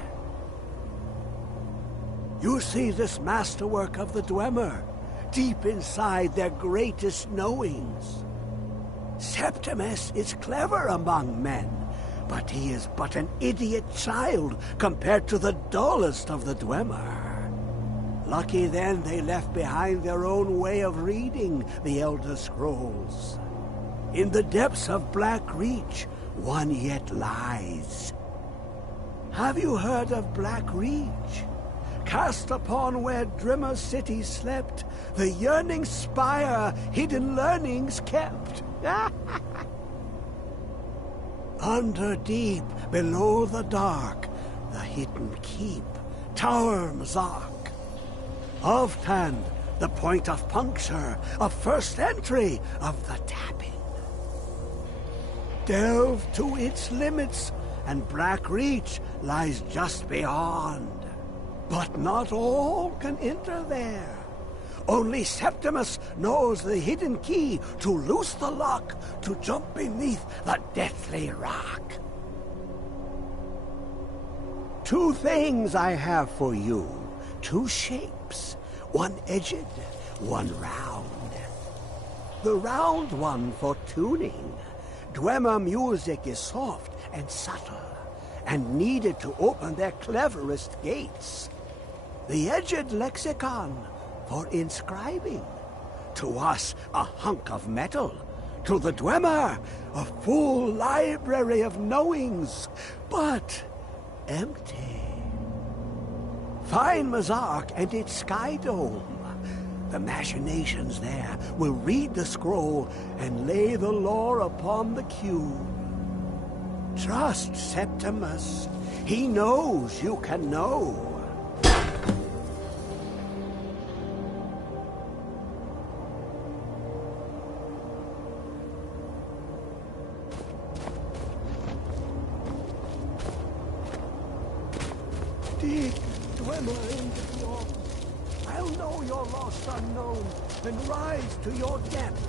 You see this masterwork of the Dwemer, deep inside their greatest knowings. Septimus is clever among men, but he is but an idiot child compared to the dullest of the Dwemer. Lucky then they left behind their own way of reading the Elder Scrolls. In the depths of Black Reach, one yet lies. Have you heard of Black Reach? Cast upon where Drimmer City slept, the yearning spire hidden learnings kept. Under deep, below the dark, the hidden keep, Tower Mazark. Oftan, the point of puncture, of first entry, of the tapping. Delve to its limits, and Black Reach lies just beyond. But not all can enter there. Only Septimus knows the hidden key to loose the lock, to jump beneath the deathly rock. Two things I have for you. Two shapes. One edged, one round. The round one for tuning. Dwemer music is soft and subtle, and needed to open their cleverest gates. The edged lexicon for inscribing. To us, a hunk of metal. To the Dwemer, a full library of knowings, but empty. Find Mazark and its sky dome. The machinations there will read the scroll and lay the lore upon the cube. Trust Septimus. He knows you can know. Dig Dwemer in the dawn. I'll know your lost unknown, and rise to your depths.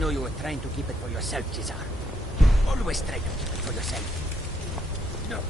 know you were trying to keep it for yourself, Cesar. Always try to keep it for yourself. No.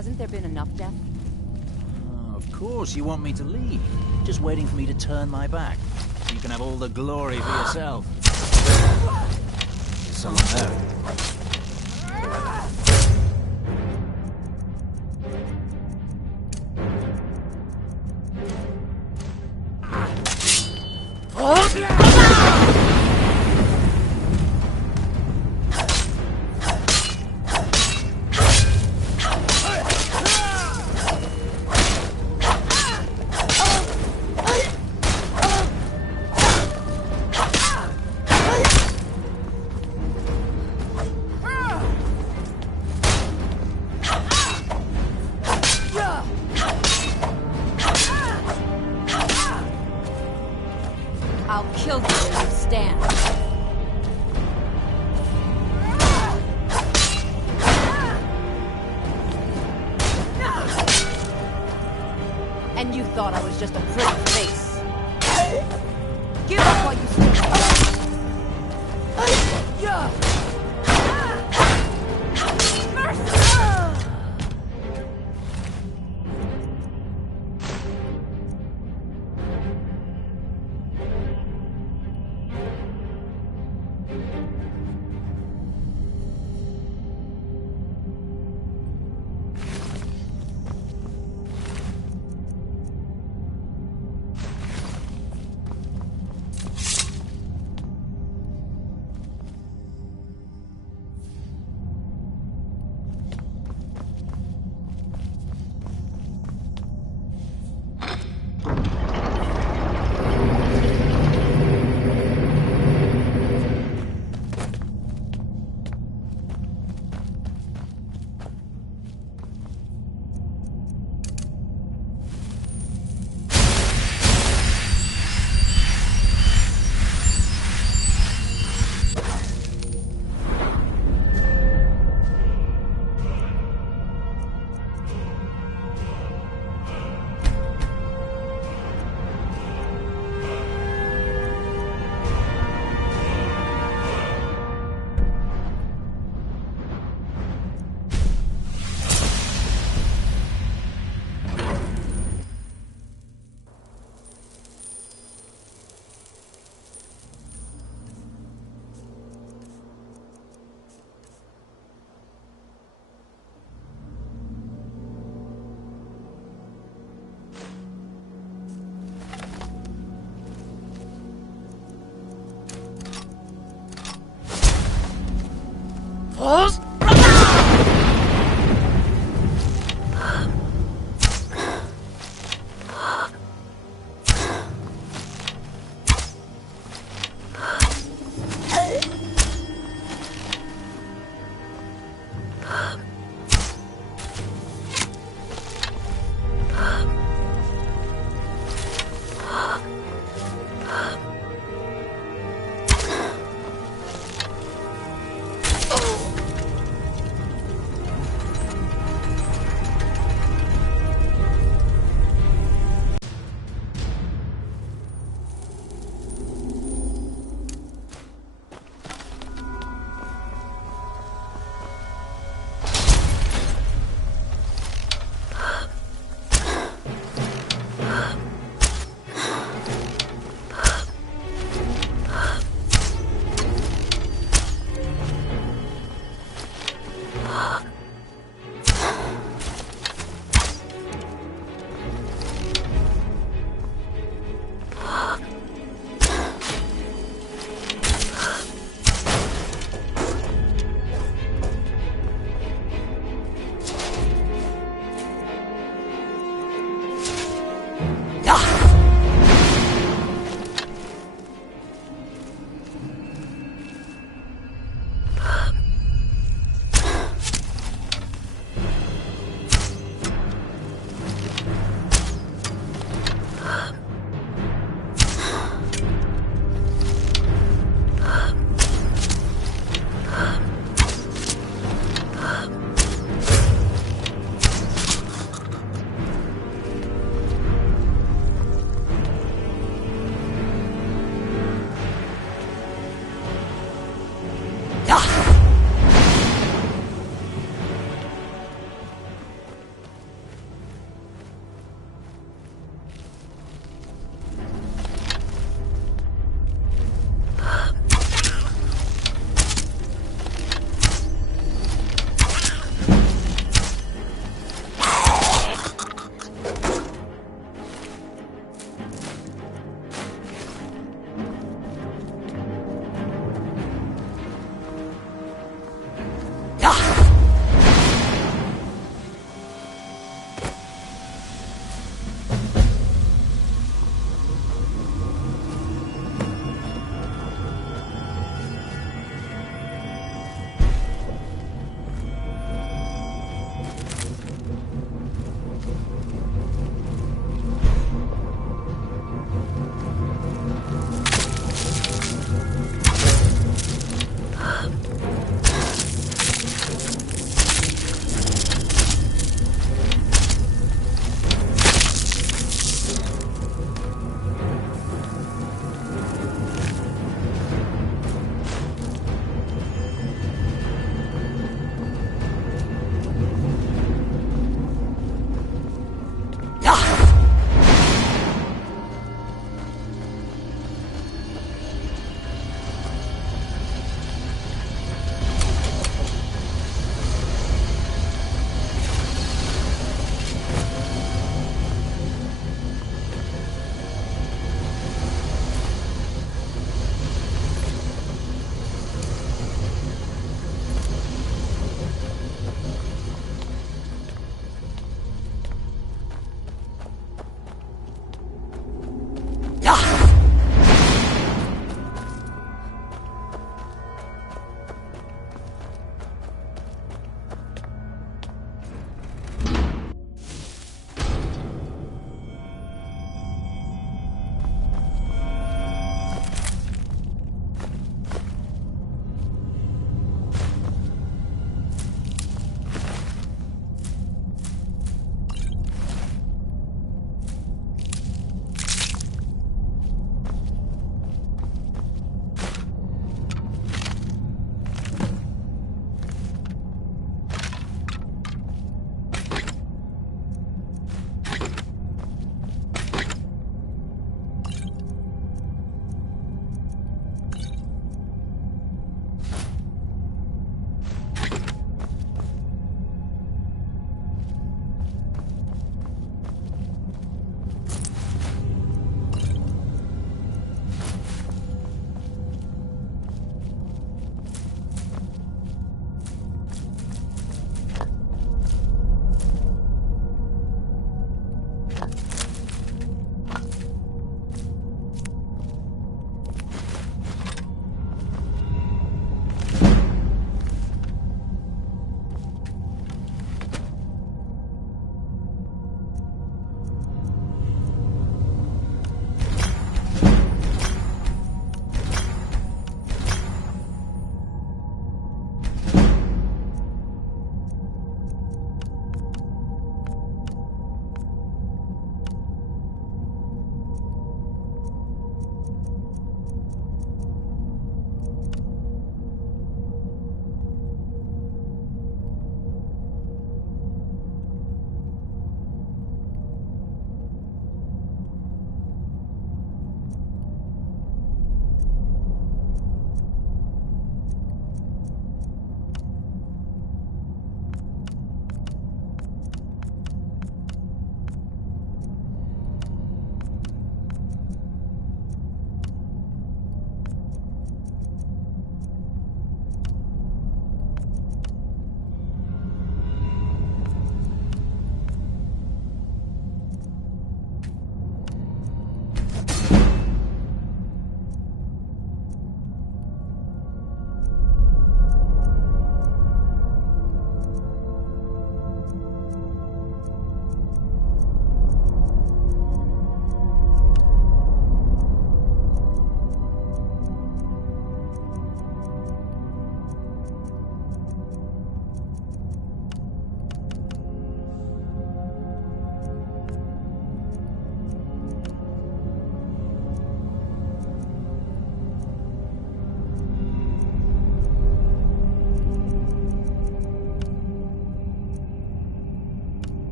Hasn't there been enough death? Of course you want me to leave. Just waiting for me to turn my back. So you can have all the glory for yourself. There's someone there. I'll kill you where you stand. And you thought I was just a pretty face. Give up while you still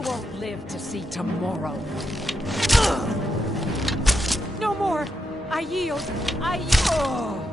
You won't live to see tomorrow. No more! I yield! I yield!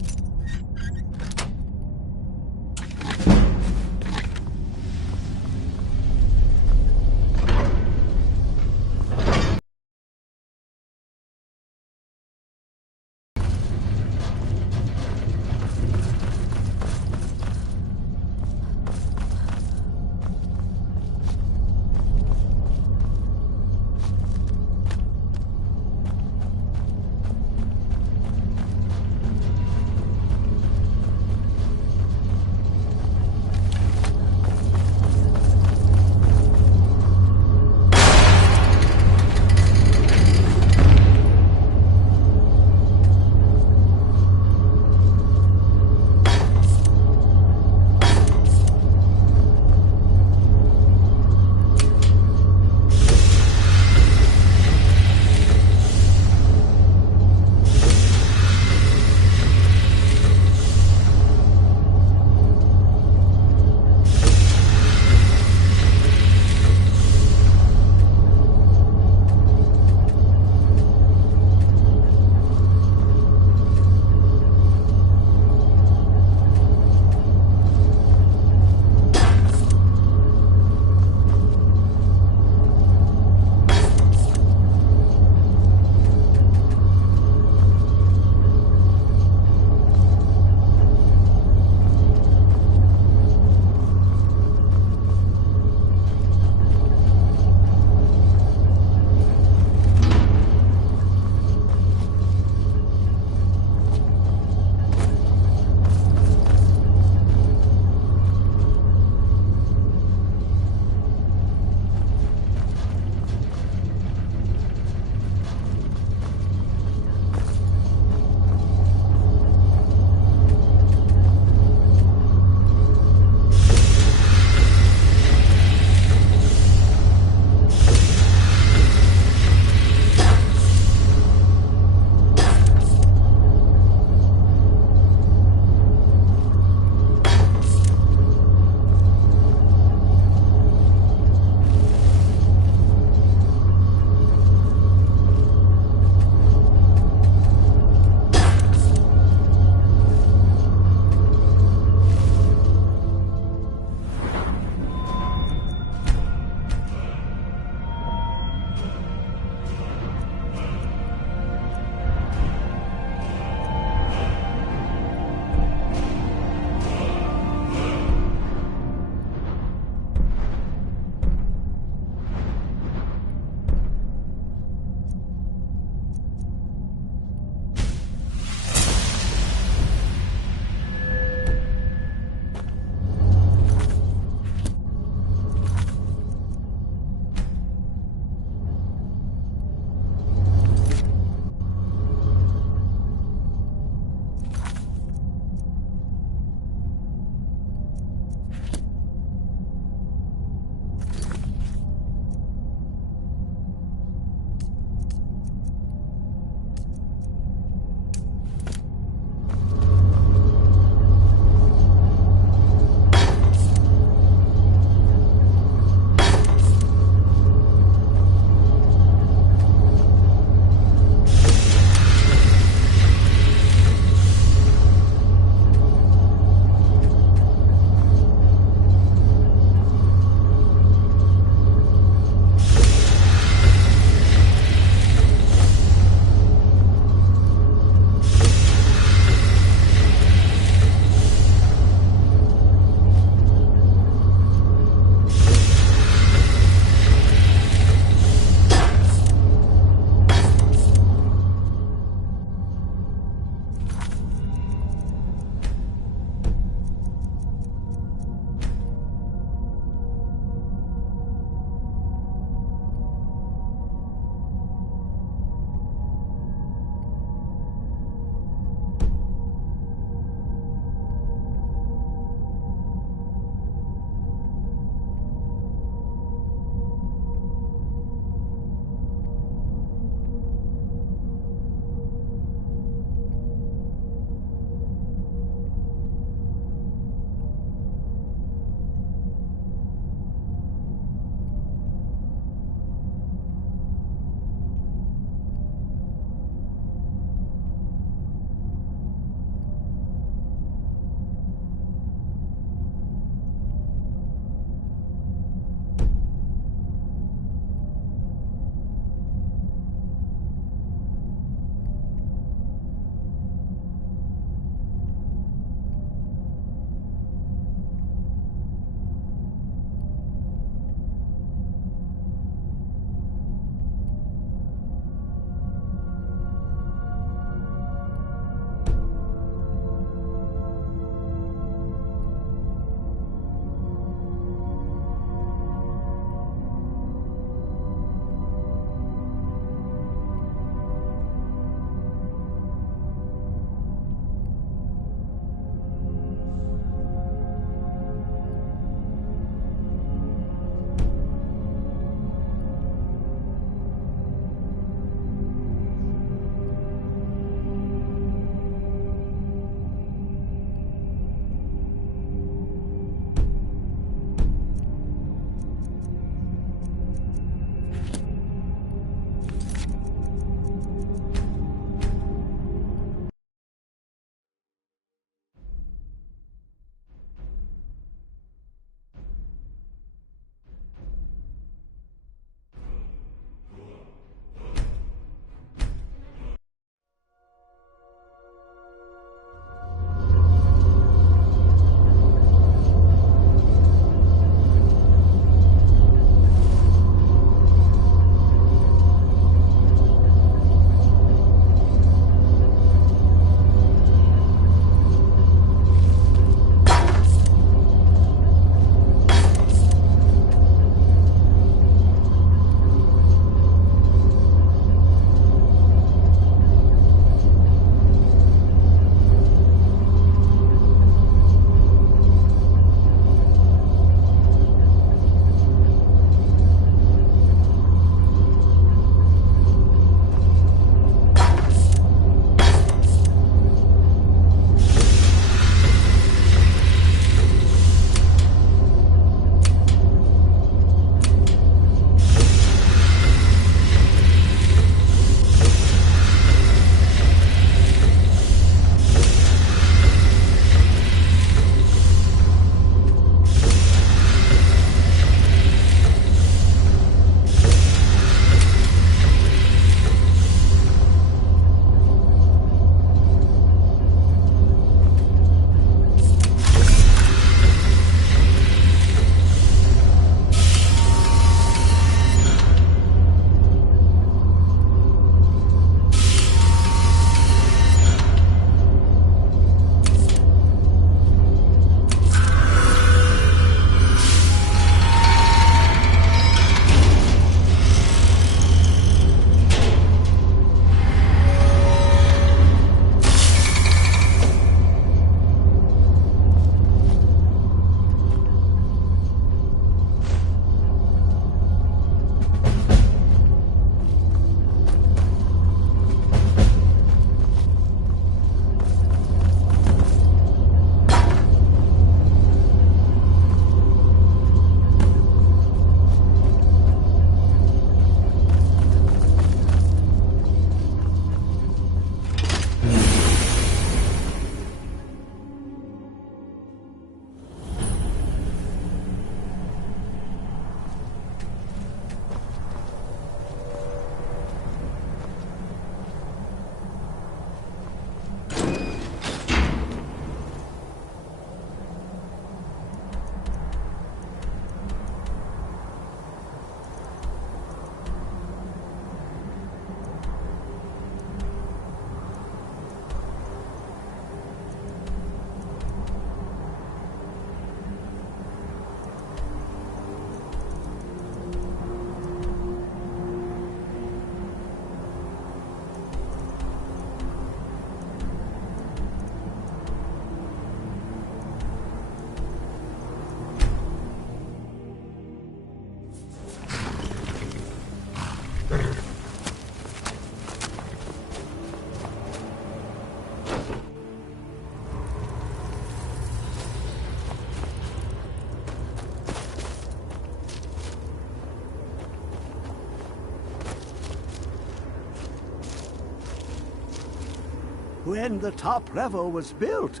when the top level was built.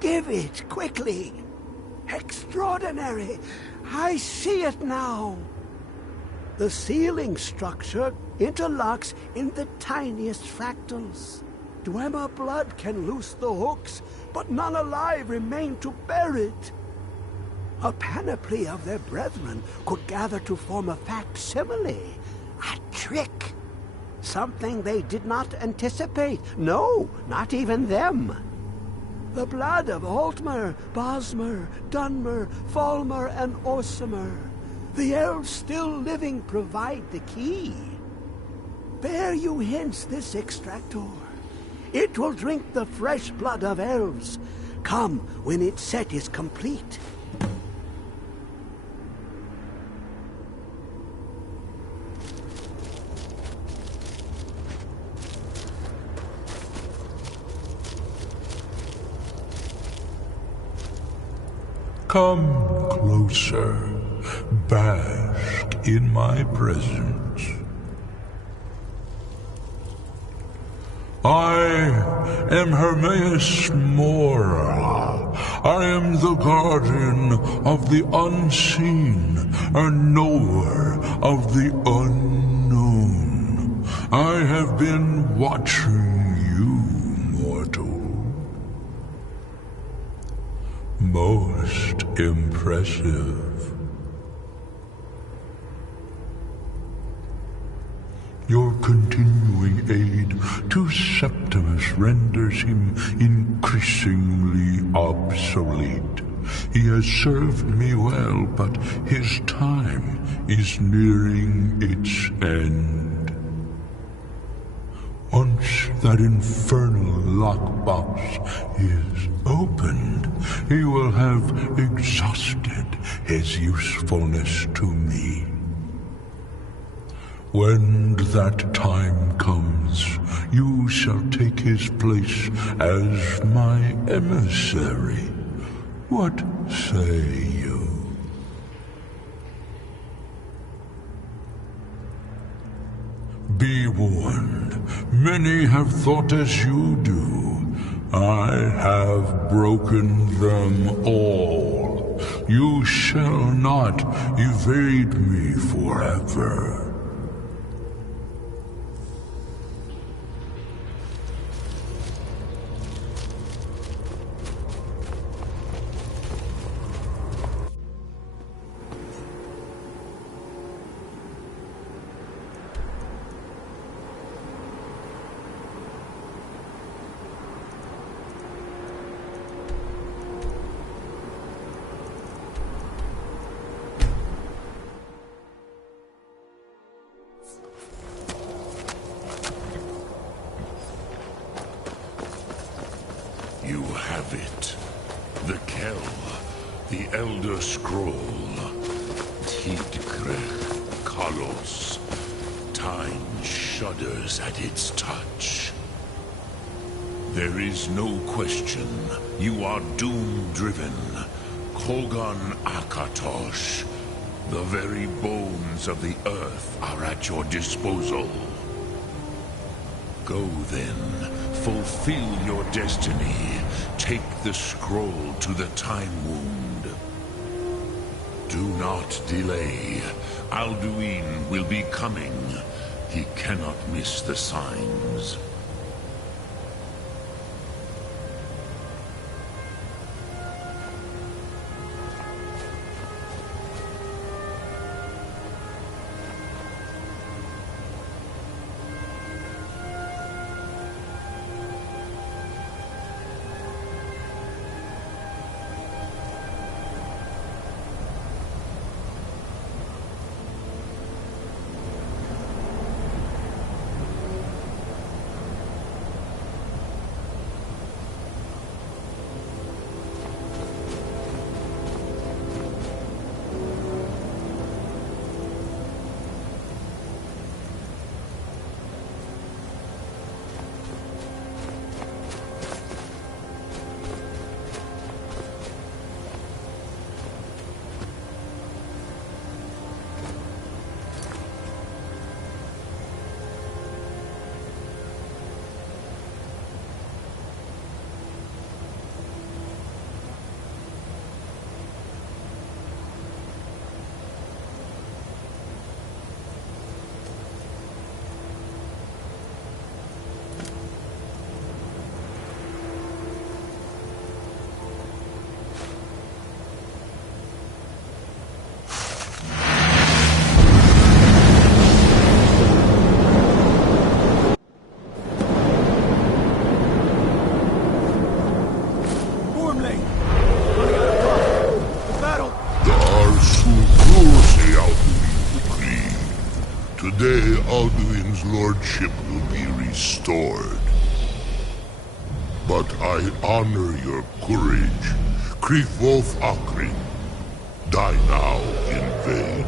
Give it, quickly! Extraordinary! I see it now! The ceiling structure interlocks in the tiniest fractals. Dwemer blood can loose the hooks, but none alive remain to bear it. A panoply of their brethren could gather to form a facsimile, a trick. Something they did not anticipate. No, not even them. The blood of Altmer, Bosmer, Dunmer, Falmer, and Orsimer. The elves still living provide the key. Bear you hence this extractor. It will drink the fresh blood of elves. Come when its set is complete. Come closer, bask in my presence. I am Hermaeus Mora. I am the guardian of the unseen, a knower of the unknown. I have been watching you, mortal. Most impressive. Your continuing aid to Septimus renders him increasingly obsolete. He has served me well, but his time is nearing its end. Once that infernal lockbox is opened, he will have exhausted his usefulness to me. When that time comes, you shall take his place as my emissary. What say you? Be warned, many have thought as you do. I have broken them all. You shall not evade me forever. You have it. The Kell, the Elder Scroll. Tidgrech Kalos. Time shudders at its touch. There is no question. You are doom-driven. Kogan Akatosh. The very bones of the earth are at your disposal. Go then. Fulfill your destiny. Take the scroll to the Time Wound. Do not delay. Alduin will be coming. He cannot miss the signs. Today, Alduin's lordship will be restored. But I honor your courage. Krithwolf Akrin. Die now in vain.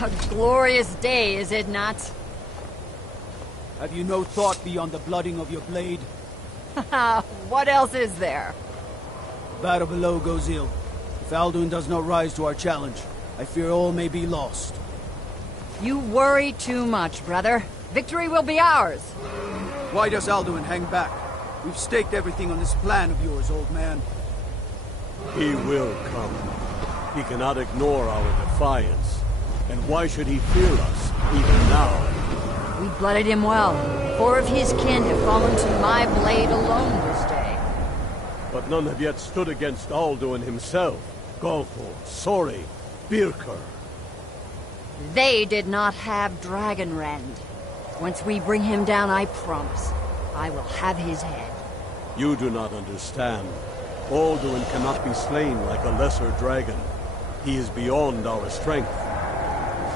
A glorious day, is it not? Have you no thought beyond the blooding of your blade? What else is there? Battle below goes ill. If Alduin does not rise to our challenge, I fear all may be lost. You worry too much, brother. Victory will be ours. Why does Alduin hang back? We've staked everything on this plan of yours, old man. He will come. He cannot ignore our defiance. And why should he fear us, even now? We blooded him well. 4 of his kin have fallen to my blade alone this day. But none have yet stood against Alduin himself. Golthor, Sori, Birker. They did not have Dragonrend. Once we bring him down, I promise, I will have his head. You do not understand. Alduin cannot be slain like a lesser dragon. He is beyond our strength.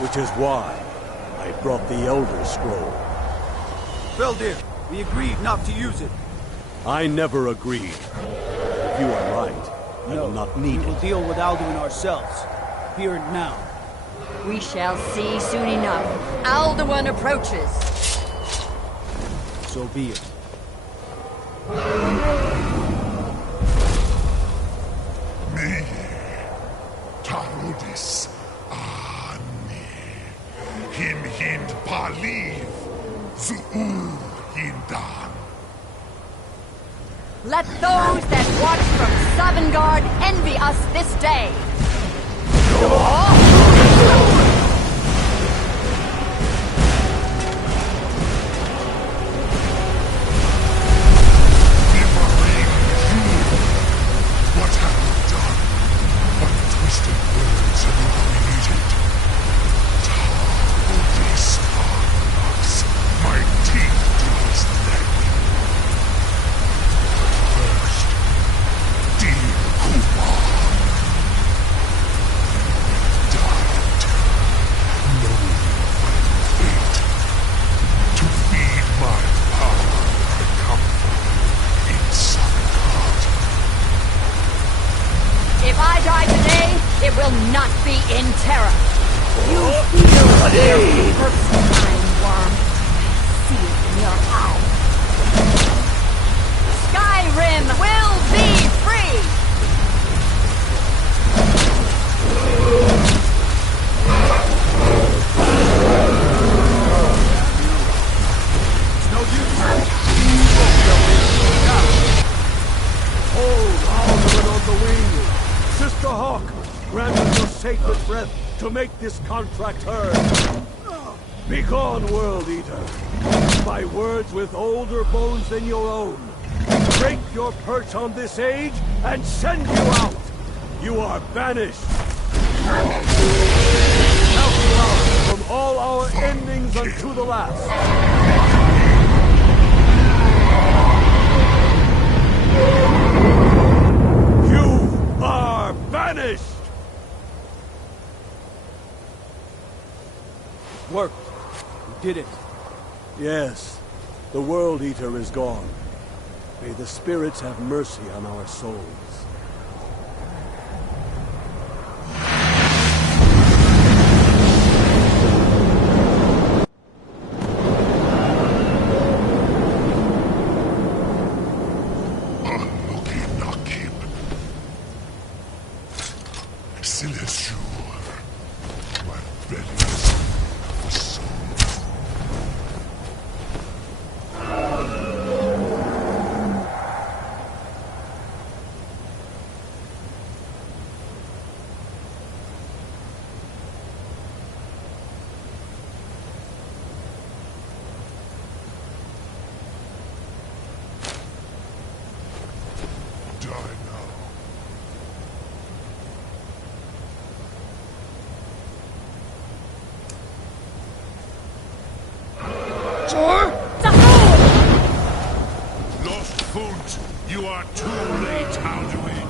Which is why I brought the Elder Scroll. Feldir, we agreed not to use it. I never agreed. If you are right, I will not need we will deal with Alduin ourselves. Here and now. We shall see soon enough. Alduin approaches. So be it. Me, Tarudis, Him hind paliv, Zu'ur hindan. Let those that watch from Sovngarde envy us this day. What have you done? What twisted words have you created? My teeth to his neck. First, dear Kumar. Died, knowing my fate. To feed my power and comfort in Sovngarde. If I die today, it will not be in terror. You feel the first time, worm. See it in your eyes. Skyrim will be free! It's no use. Hold Alduin on the wing! Sister Hawk, grant us your sacred breath to make this contract heard. Begone, World Eater. By words with older bones than your own, break your perch on this age and send you out. You are banished. Outcast from all our endings unto the last. You are banished. Worked. You did it. Yes, the World Eater is gone. May the spirits have mercy on our souls. Lost foot, you are too late, Alduin.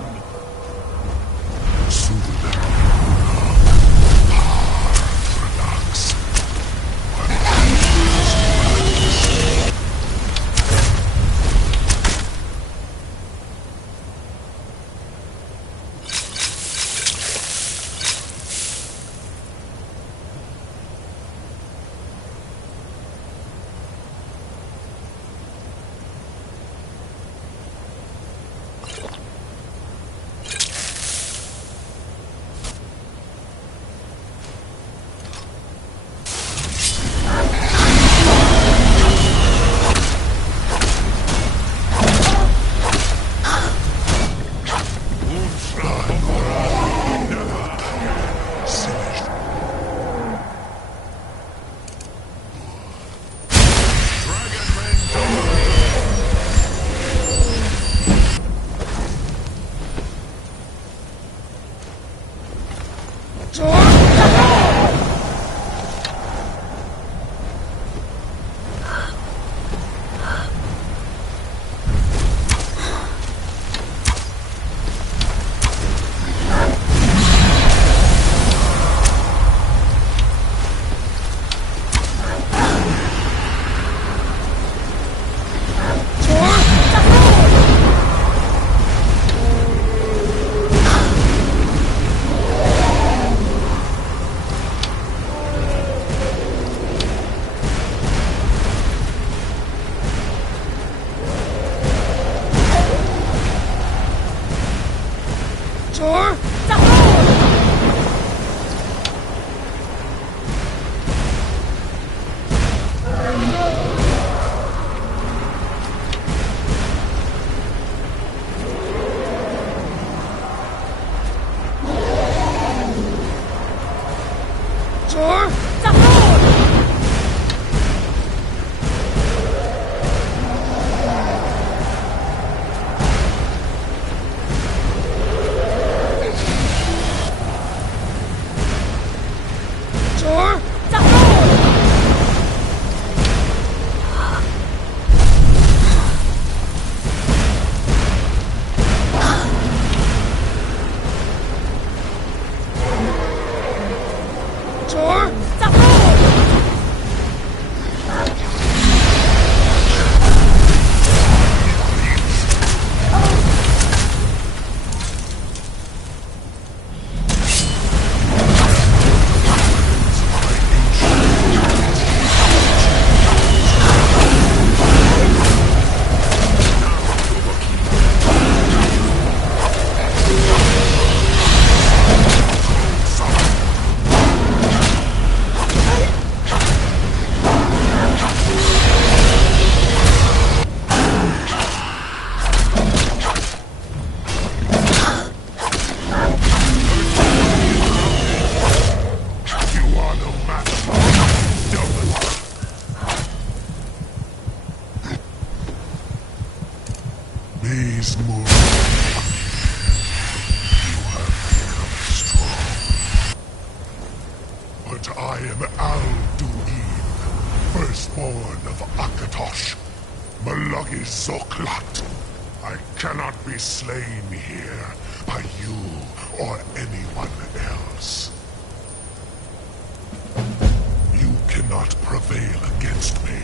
These more you have become strong. But I am Alduin, firstborn of Akatosh, Malagi Zoklat. I cannot be slain here by you or anyone else. You cannot prevail against me.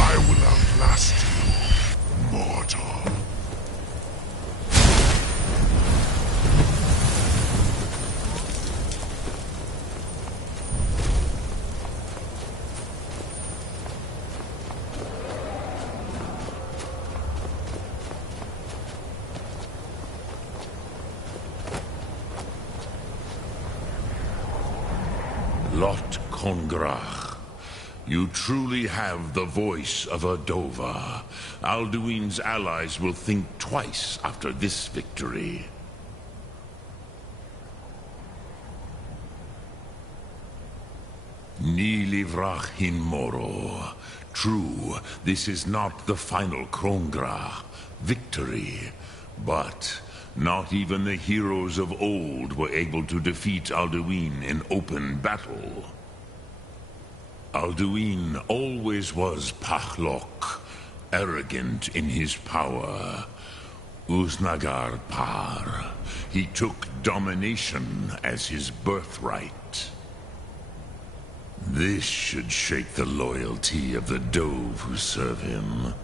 I will outlast you, mortal. Lot Kongrach. You truly have the voice of a Dova. Alduin's allies will think twice after this victory. Ni livrach hin moro. True, this is not the final Kongrach victory, but not even the heroes of old were able to defeat Alduin in open battle. Alduin always was Pahlok, arrogant in his power. Uznagar Par. He took domination as his birthright. This should shake the loyalty of the Dove who serve him.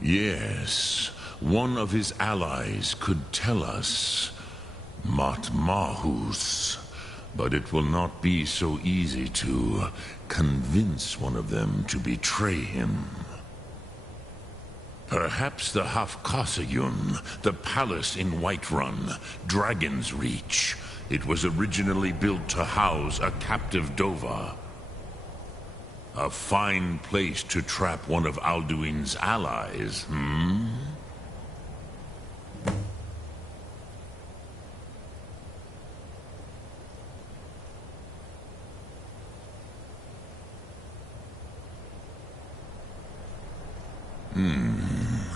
Yes, one of his allies could tell us. Matmahus. But it will not be so easy to convince one of them to betray him. Perhaps the Hafkasayun, the palace in Whiterun, Dragon's Reach. It was originally built to house a captive Dova. A fine place to trap one of Alduin's allies,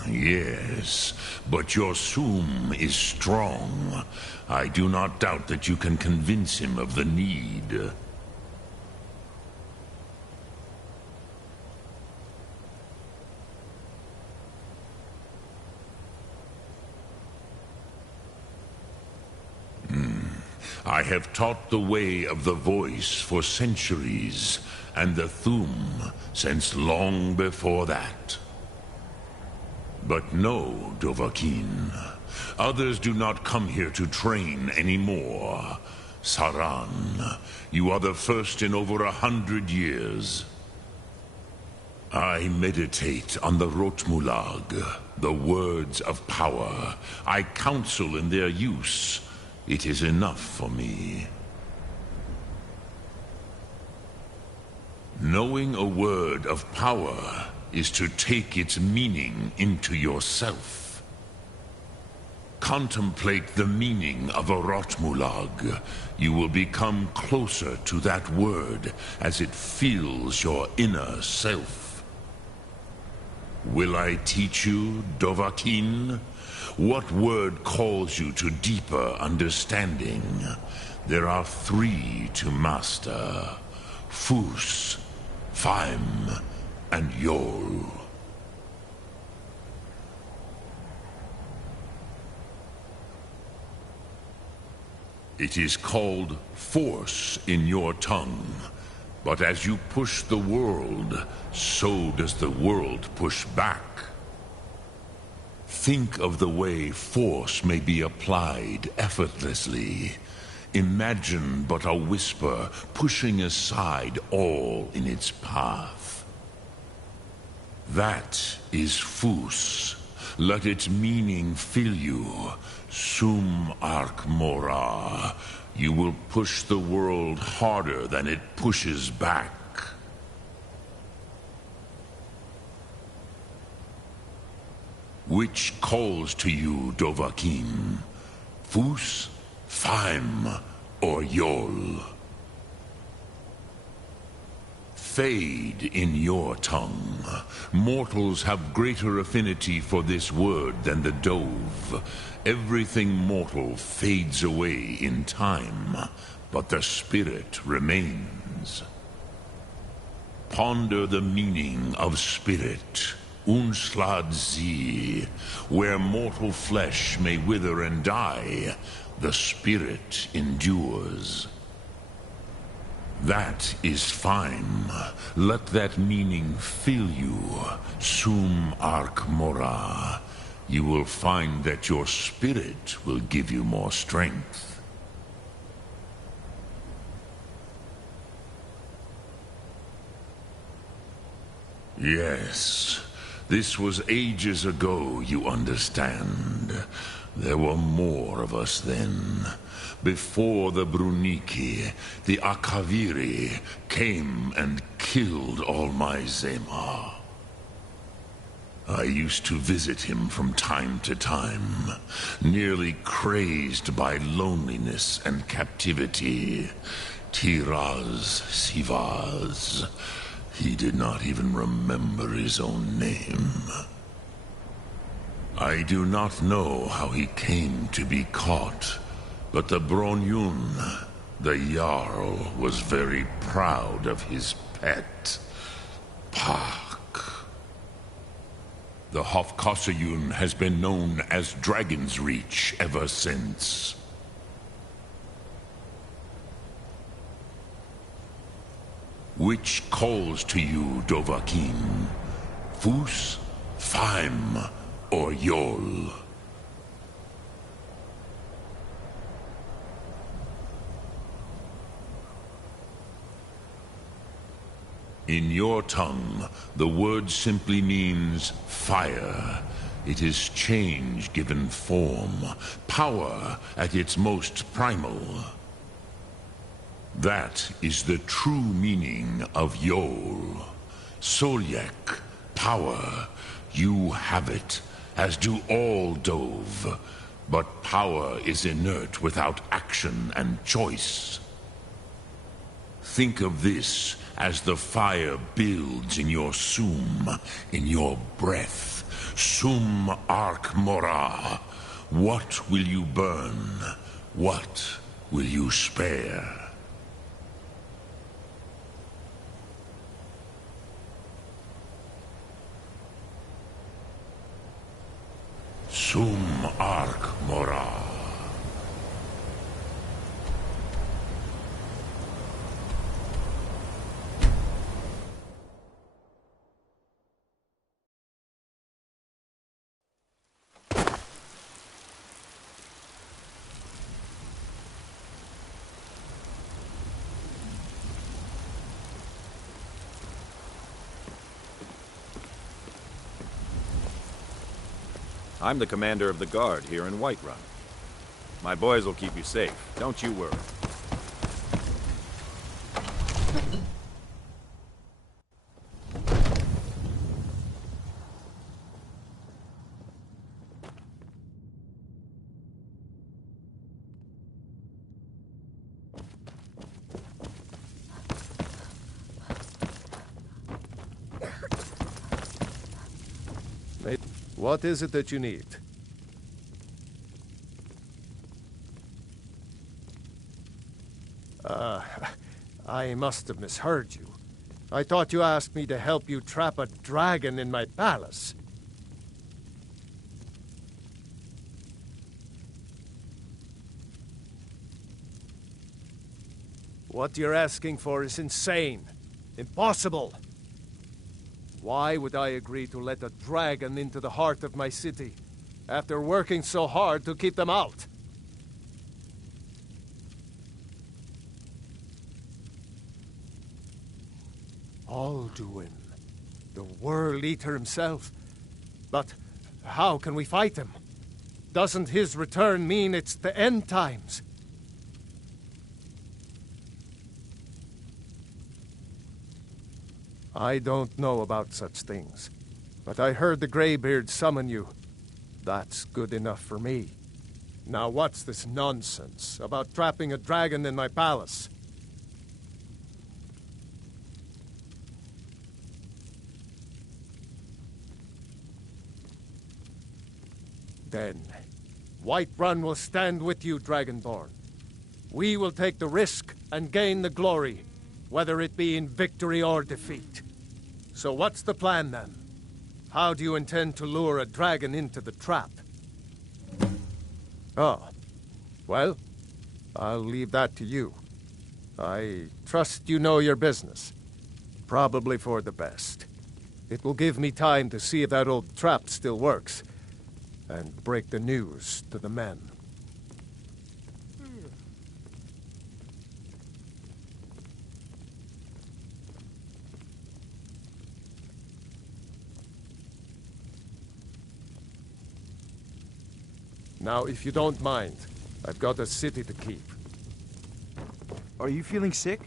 Yes, but your Sum is strong. I do not doubt that you can convince him of the need. I have taught the way of the voice for centuries, and the Thum since long before that. But no, Dovahkiin. Others do not come here to train anymore. Saran, you are the first in over 100 years. I meditate on the Rotmulag, the words of power. I counsel in their use. It is enough for me. Knowing a word of power is to take its meaning into yourself. Contemplate the meaning of a Rotmulag. You will become closer to that word as it fills your inner self. Will I teach you, Dovahkiin? What word calls you to deeper understanding? There are 3 to master. Fus, Faim, and Yol. It is called force in your tongue. But as you push the world, so does the world push back. Think of the way force may be applied effortlessly. Imagine but a whisper pushing aside all in its path. That is Fus. Let its meaning fill you. Sum Ark Mora. You will push the world harder than it pushes back. Which calls to you, Dovahkiin? Fus, Faim, or Yol? Fade in your tongue. Mortals have greater affinity for this word than the Dove. Everything mortal fades away in time, but the spirit remains. Ponder the meaning of spirit. Unslad Zi, where mortal flesh may wither and die, the spirit endures. That is fine. Let that meaning fill you. Sum Ark Mora. You will find that your spirit will give you more strength. Yes. This was ages ago, you understand. There were more of us then. Before the Bruniki, the Akaviri came and killed all my Zema. I used to visit him from time to time, nearly crazed by loneliness and captivity. Tiraz Sivaz. He did not even remember his own name. I do not know how he came to be caught, but the Bronyun, The Jarl was very proud of his pet, Park. The Hofkossayun has been known as Dragon's Reach ever since. Which calls to you, Dovahkiin? Fus, Faim, or Yol? In your tongue, the word simply means fire. It is change given form, power at its most primal. That is the true meaning of Yol. Solyek, power. You have it, as do all Dove. But power is inert without action and choice. Think of this as the fire builds in your sum, in your breath. Sum Ark Mora. What will you burn? What will you spare? Sum Ark Mora. I'm the commander of the guard here in Whiterun. My boys will keep you safe, don't you worry. What is it that you need? I must have misheard you. I thought you asked me to help you trap a dragon in my palace. What you're asking for is insane. Impossible. Why would I agree to let a dragon into the heart of my city, after working so hard to keep them out? Alduin, the World Eater himself. But how can we fight him? Doesn't his return mean it's the end times? I don't know about such things, but I heard the Greybeard summon you. That's good enough for me. Now what's this nonsense about trapping a dragon in my palace? Then, Whiterun will stand with you, Dragonborn. We will take the risk and gain the glory, whether it be in victory or defeat. So what's the plan, then? How do you intend to lure a dragon into the trap? Oh, well, I'll leave that to you. I trust you know your business. Probably for the best. It will give me time to see if that old trap still works, and break the news to the men. Now, if you don't mind, I've got a city to keep. Are you feeling sick?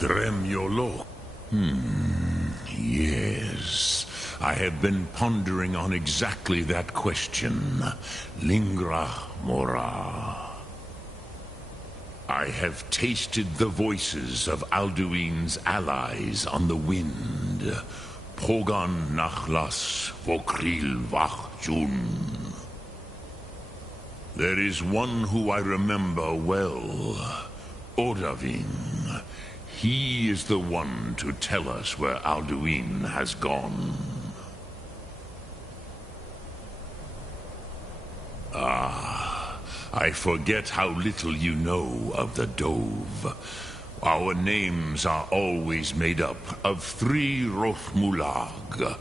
Dremyolo. Yes. I have been pondering on exactly that question. Lingra mora. I have tasted the voices of Alduin's allies on the wind. Pogan nachlas vokril vachjun. There is one who I remember well. Odaving. He is the one to tell us where Alduin has gone. I forget how little you know of the Dove. Our names are always made up of 3 Rothmulag,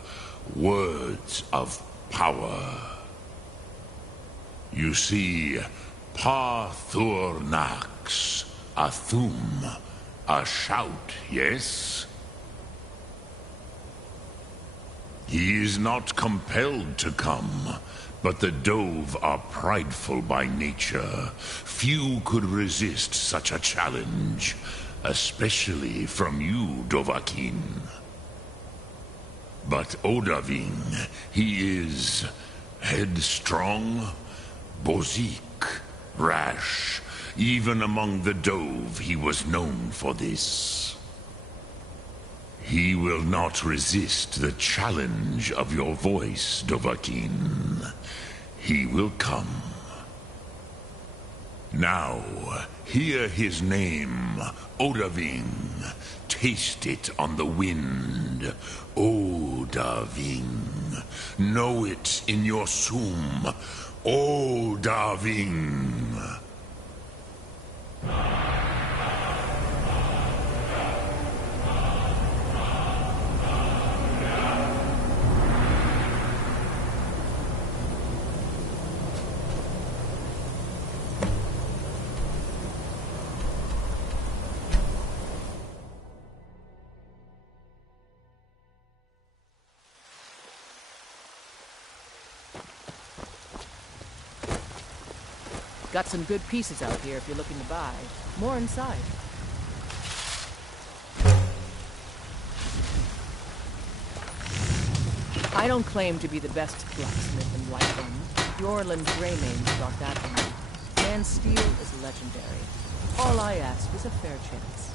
words of power. You see, Pa Thur Nax, a thum, a shout, yes? He is not compelled to come, but the Dove are prideful by nature. Few could resist such a challenge, especially from you, Dovahkiin. But Odaving, he is headstrong, bozik, rash. Even among the Dove, he was known for this. He will not resist the challenge of your voice, Dovahkiin. He will come. Now, hear his name, Odaving. Taste it on the wind. Odaving. Know it in your sum. Odaving. Got some good pieces out here if you're looking to buy. More inside. I don't claim to be the best blacksmith in Whiterun. Bjorlund Greymane's brought that to me. Man's steel is legendary. All I ask is a fair chance.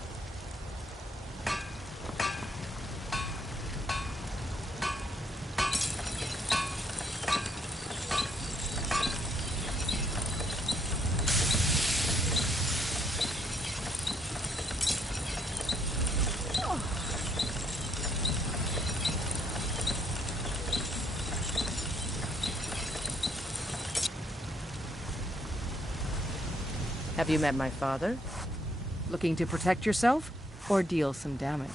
Have you met my father? Looking to protect yourself or deal some damage?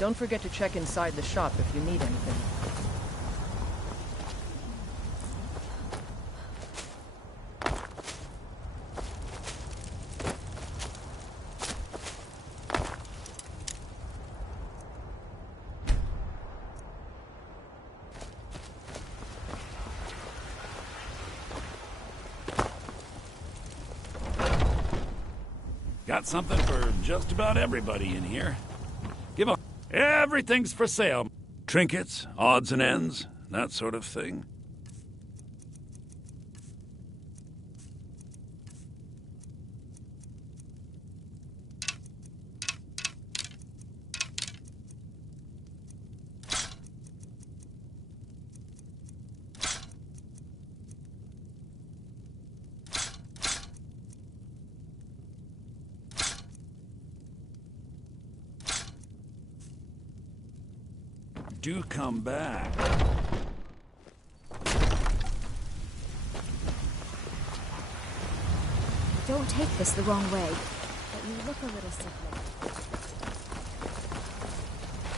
Don't forget to check inside the shop if you need anything. Got something for just about everybody in here. Give a... Everything's for sale. Trinkets, odds and ends, that sort of thing. Do come back. Don't take this the wrong way, but you look a little sickly.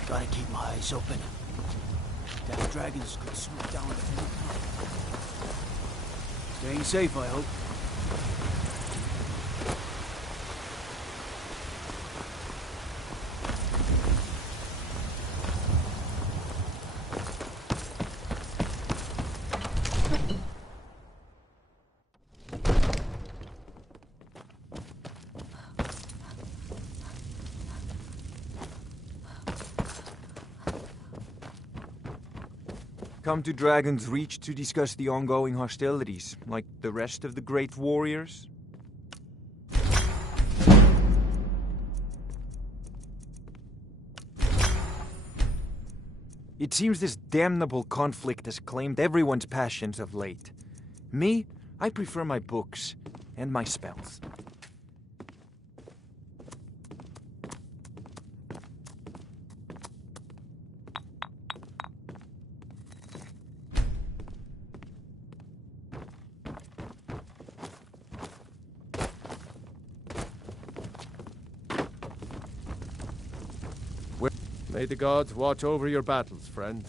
Gotta keep my eyes open. That dragons could swoop down at any time. Staying safe, I hope. Come to Dragon's Reach to discuss the ongoing hostilities, like the rest of the great warriors? It seems this damnable conflict has claimed everyone's passions of late. Me, I prefer my books and my spells. May the gods watch over your battles, friend.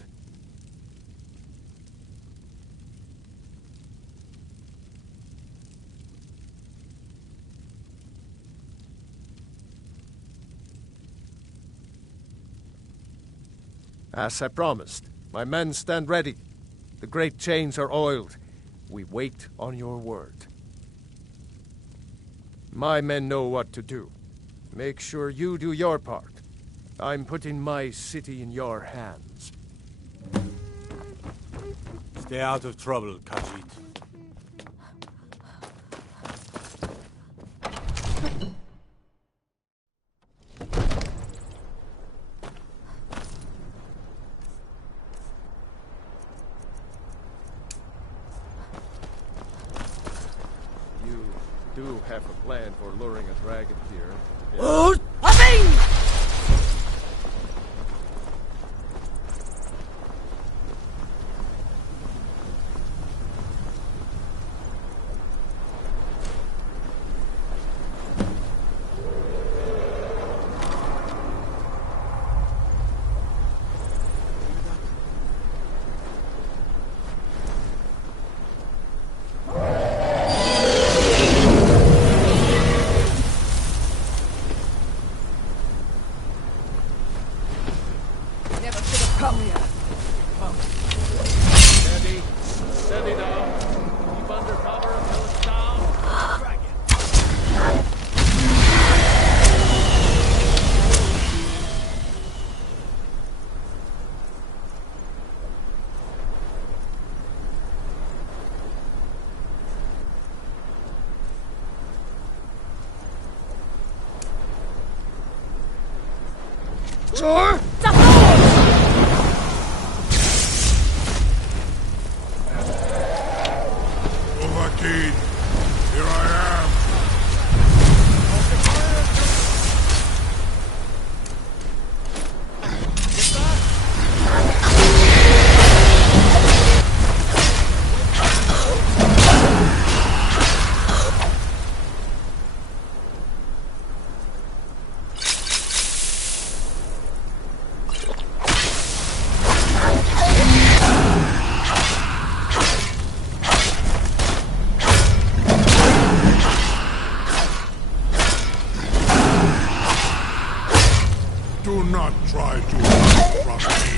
As I promised, my men stand ready. The great chains are oiled. We wait on your word. My men know what to do. Make sure you do your part. I'm putting my city in your hands. Stay out of trouble, Khajiit. You do have a plan for luring a dragon here. Oh, Never should have come here. Steady. Steady now. Keep under cover until it's down. Dragon. Sure. Overkeen, here I am. Do not try to run from me.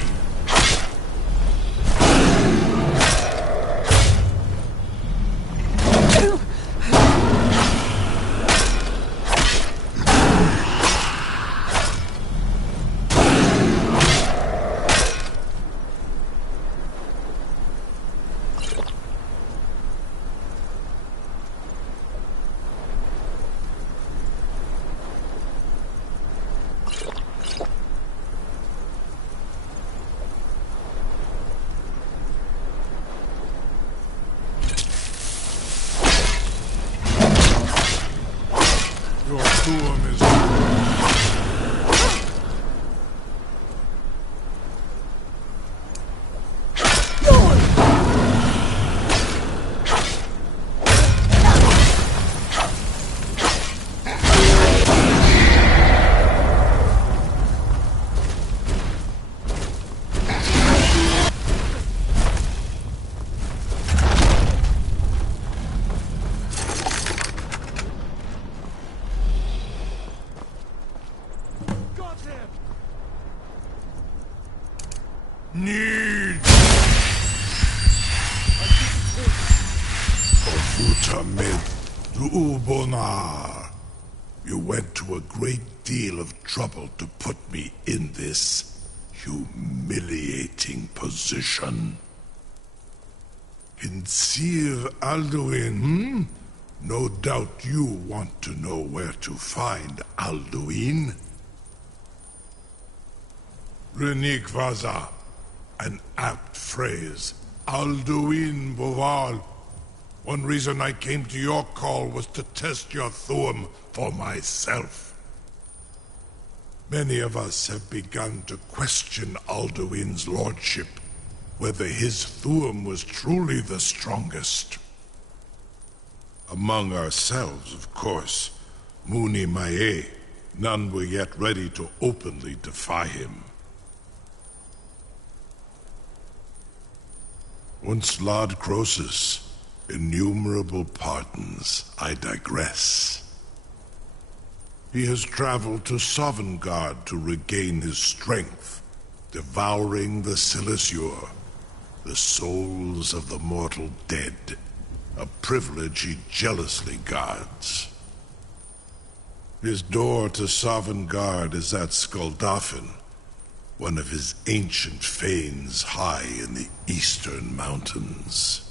Need. Ovutamed Ubonar. You went to a great deal of trouble to put me in this humiliating position. Hinsir Alduin, No doubt you want to know where to find Alduin. Renik Vaza, an apt phrase. Alduin Boval. One reason I came to your call was to test your Thuum for myself. Many of us have begun to question Alduin's lordship, whether his Thuum was truly the strongest. Among ourselves, of course, Muni Mae, none were yet ready to openly defy him. Once Lord Croesus, innumerable pardons, I digress. He has traveled to Sovngarde to regain his strength, devouring the Silesure, the souls of the mortal dead, a privilege he jealously guards. His door to Sovngarde is at Skuldafn, one of his ancient fanes high in the eastern mountains.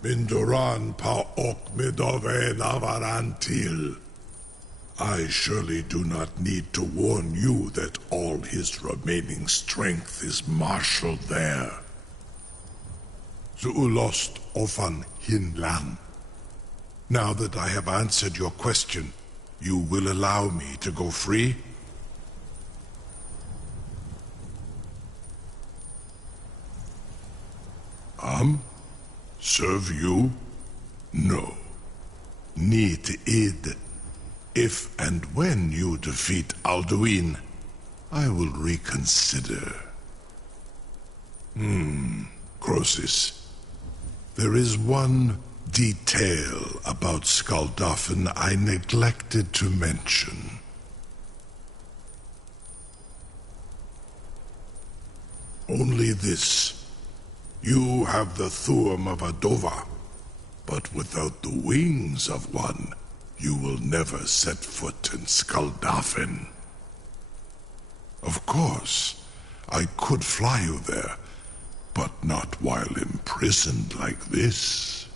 Mindoran pa ok midove navarantil. I surely do not need to warn you that all his remaining strength is marshaled there. Zuulost ofan hinlan. Now that I have answered your question, you will allow me to go free? Serve you? No. Need id. If and when you defeat Alduin, I will reconsider. Croesus. There is one detail about Skuldafn I neglected to mention. Only this. You have the Thuum of Adova, but without the wings of one, you will never set foot in Skuldafn. Of course, I could fly you there, but not while imprisoned like this.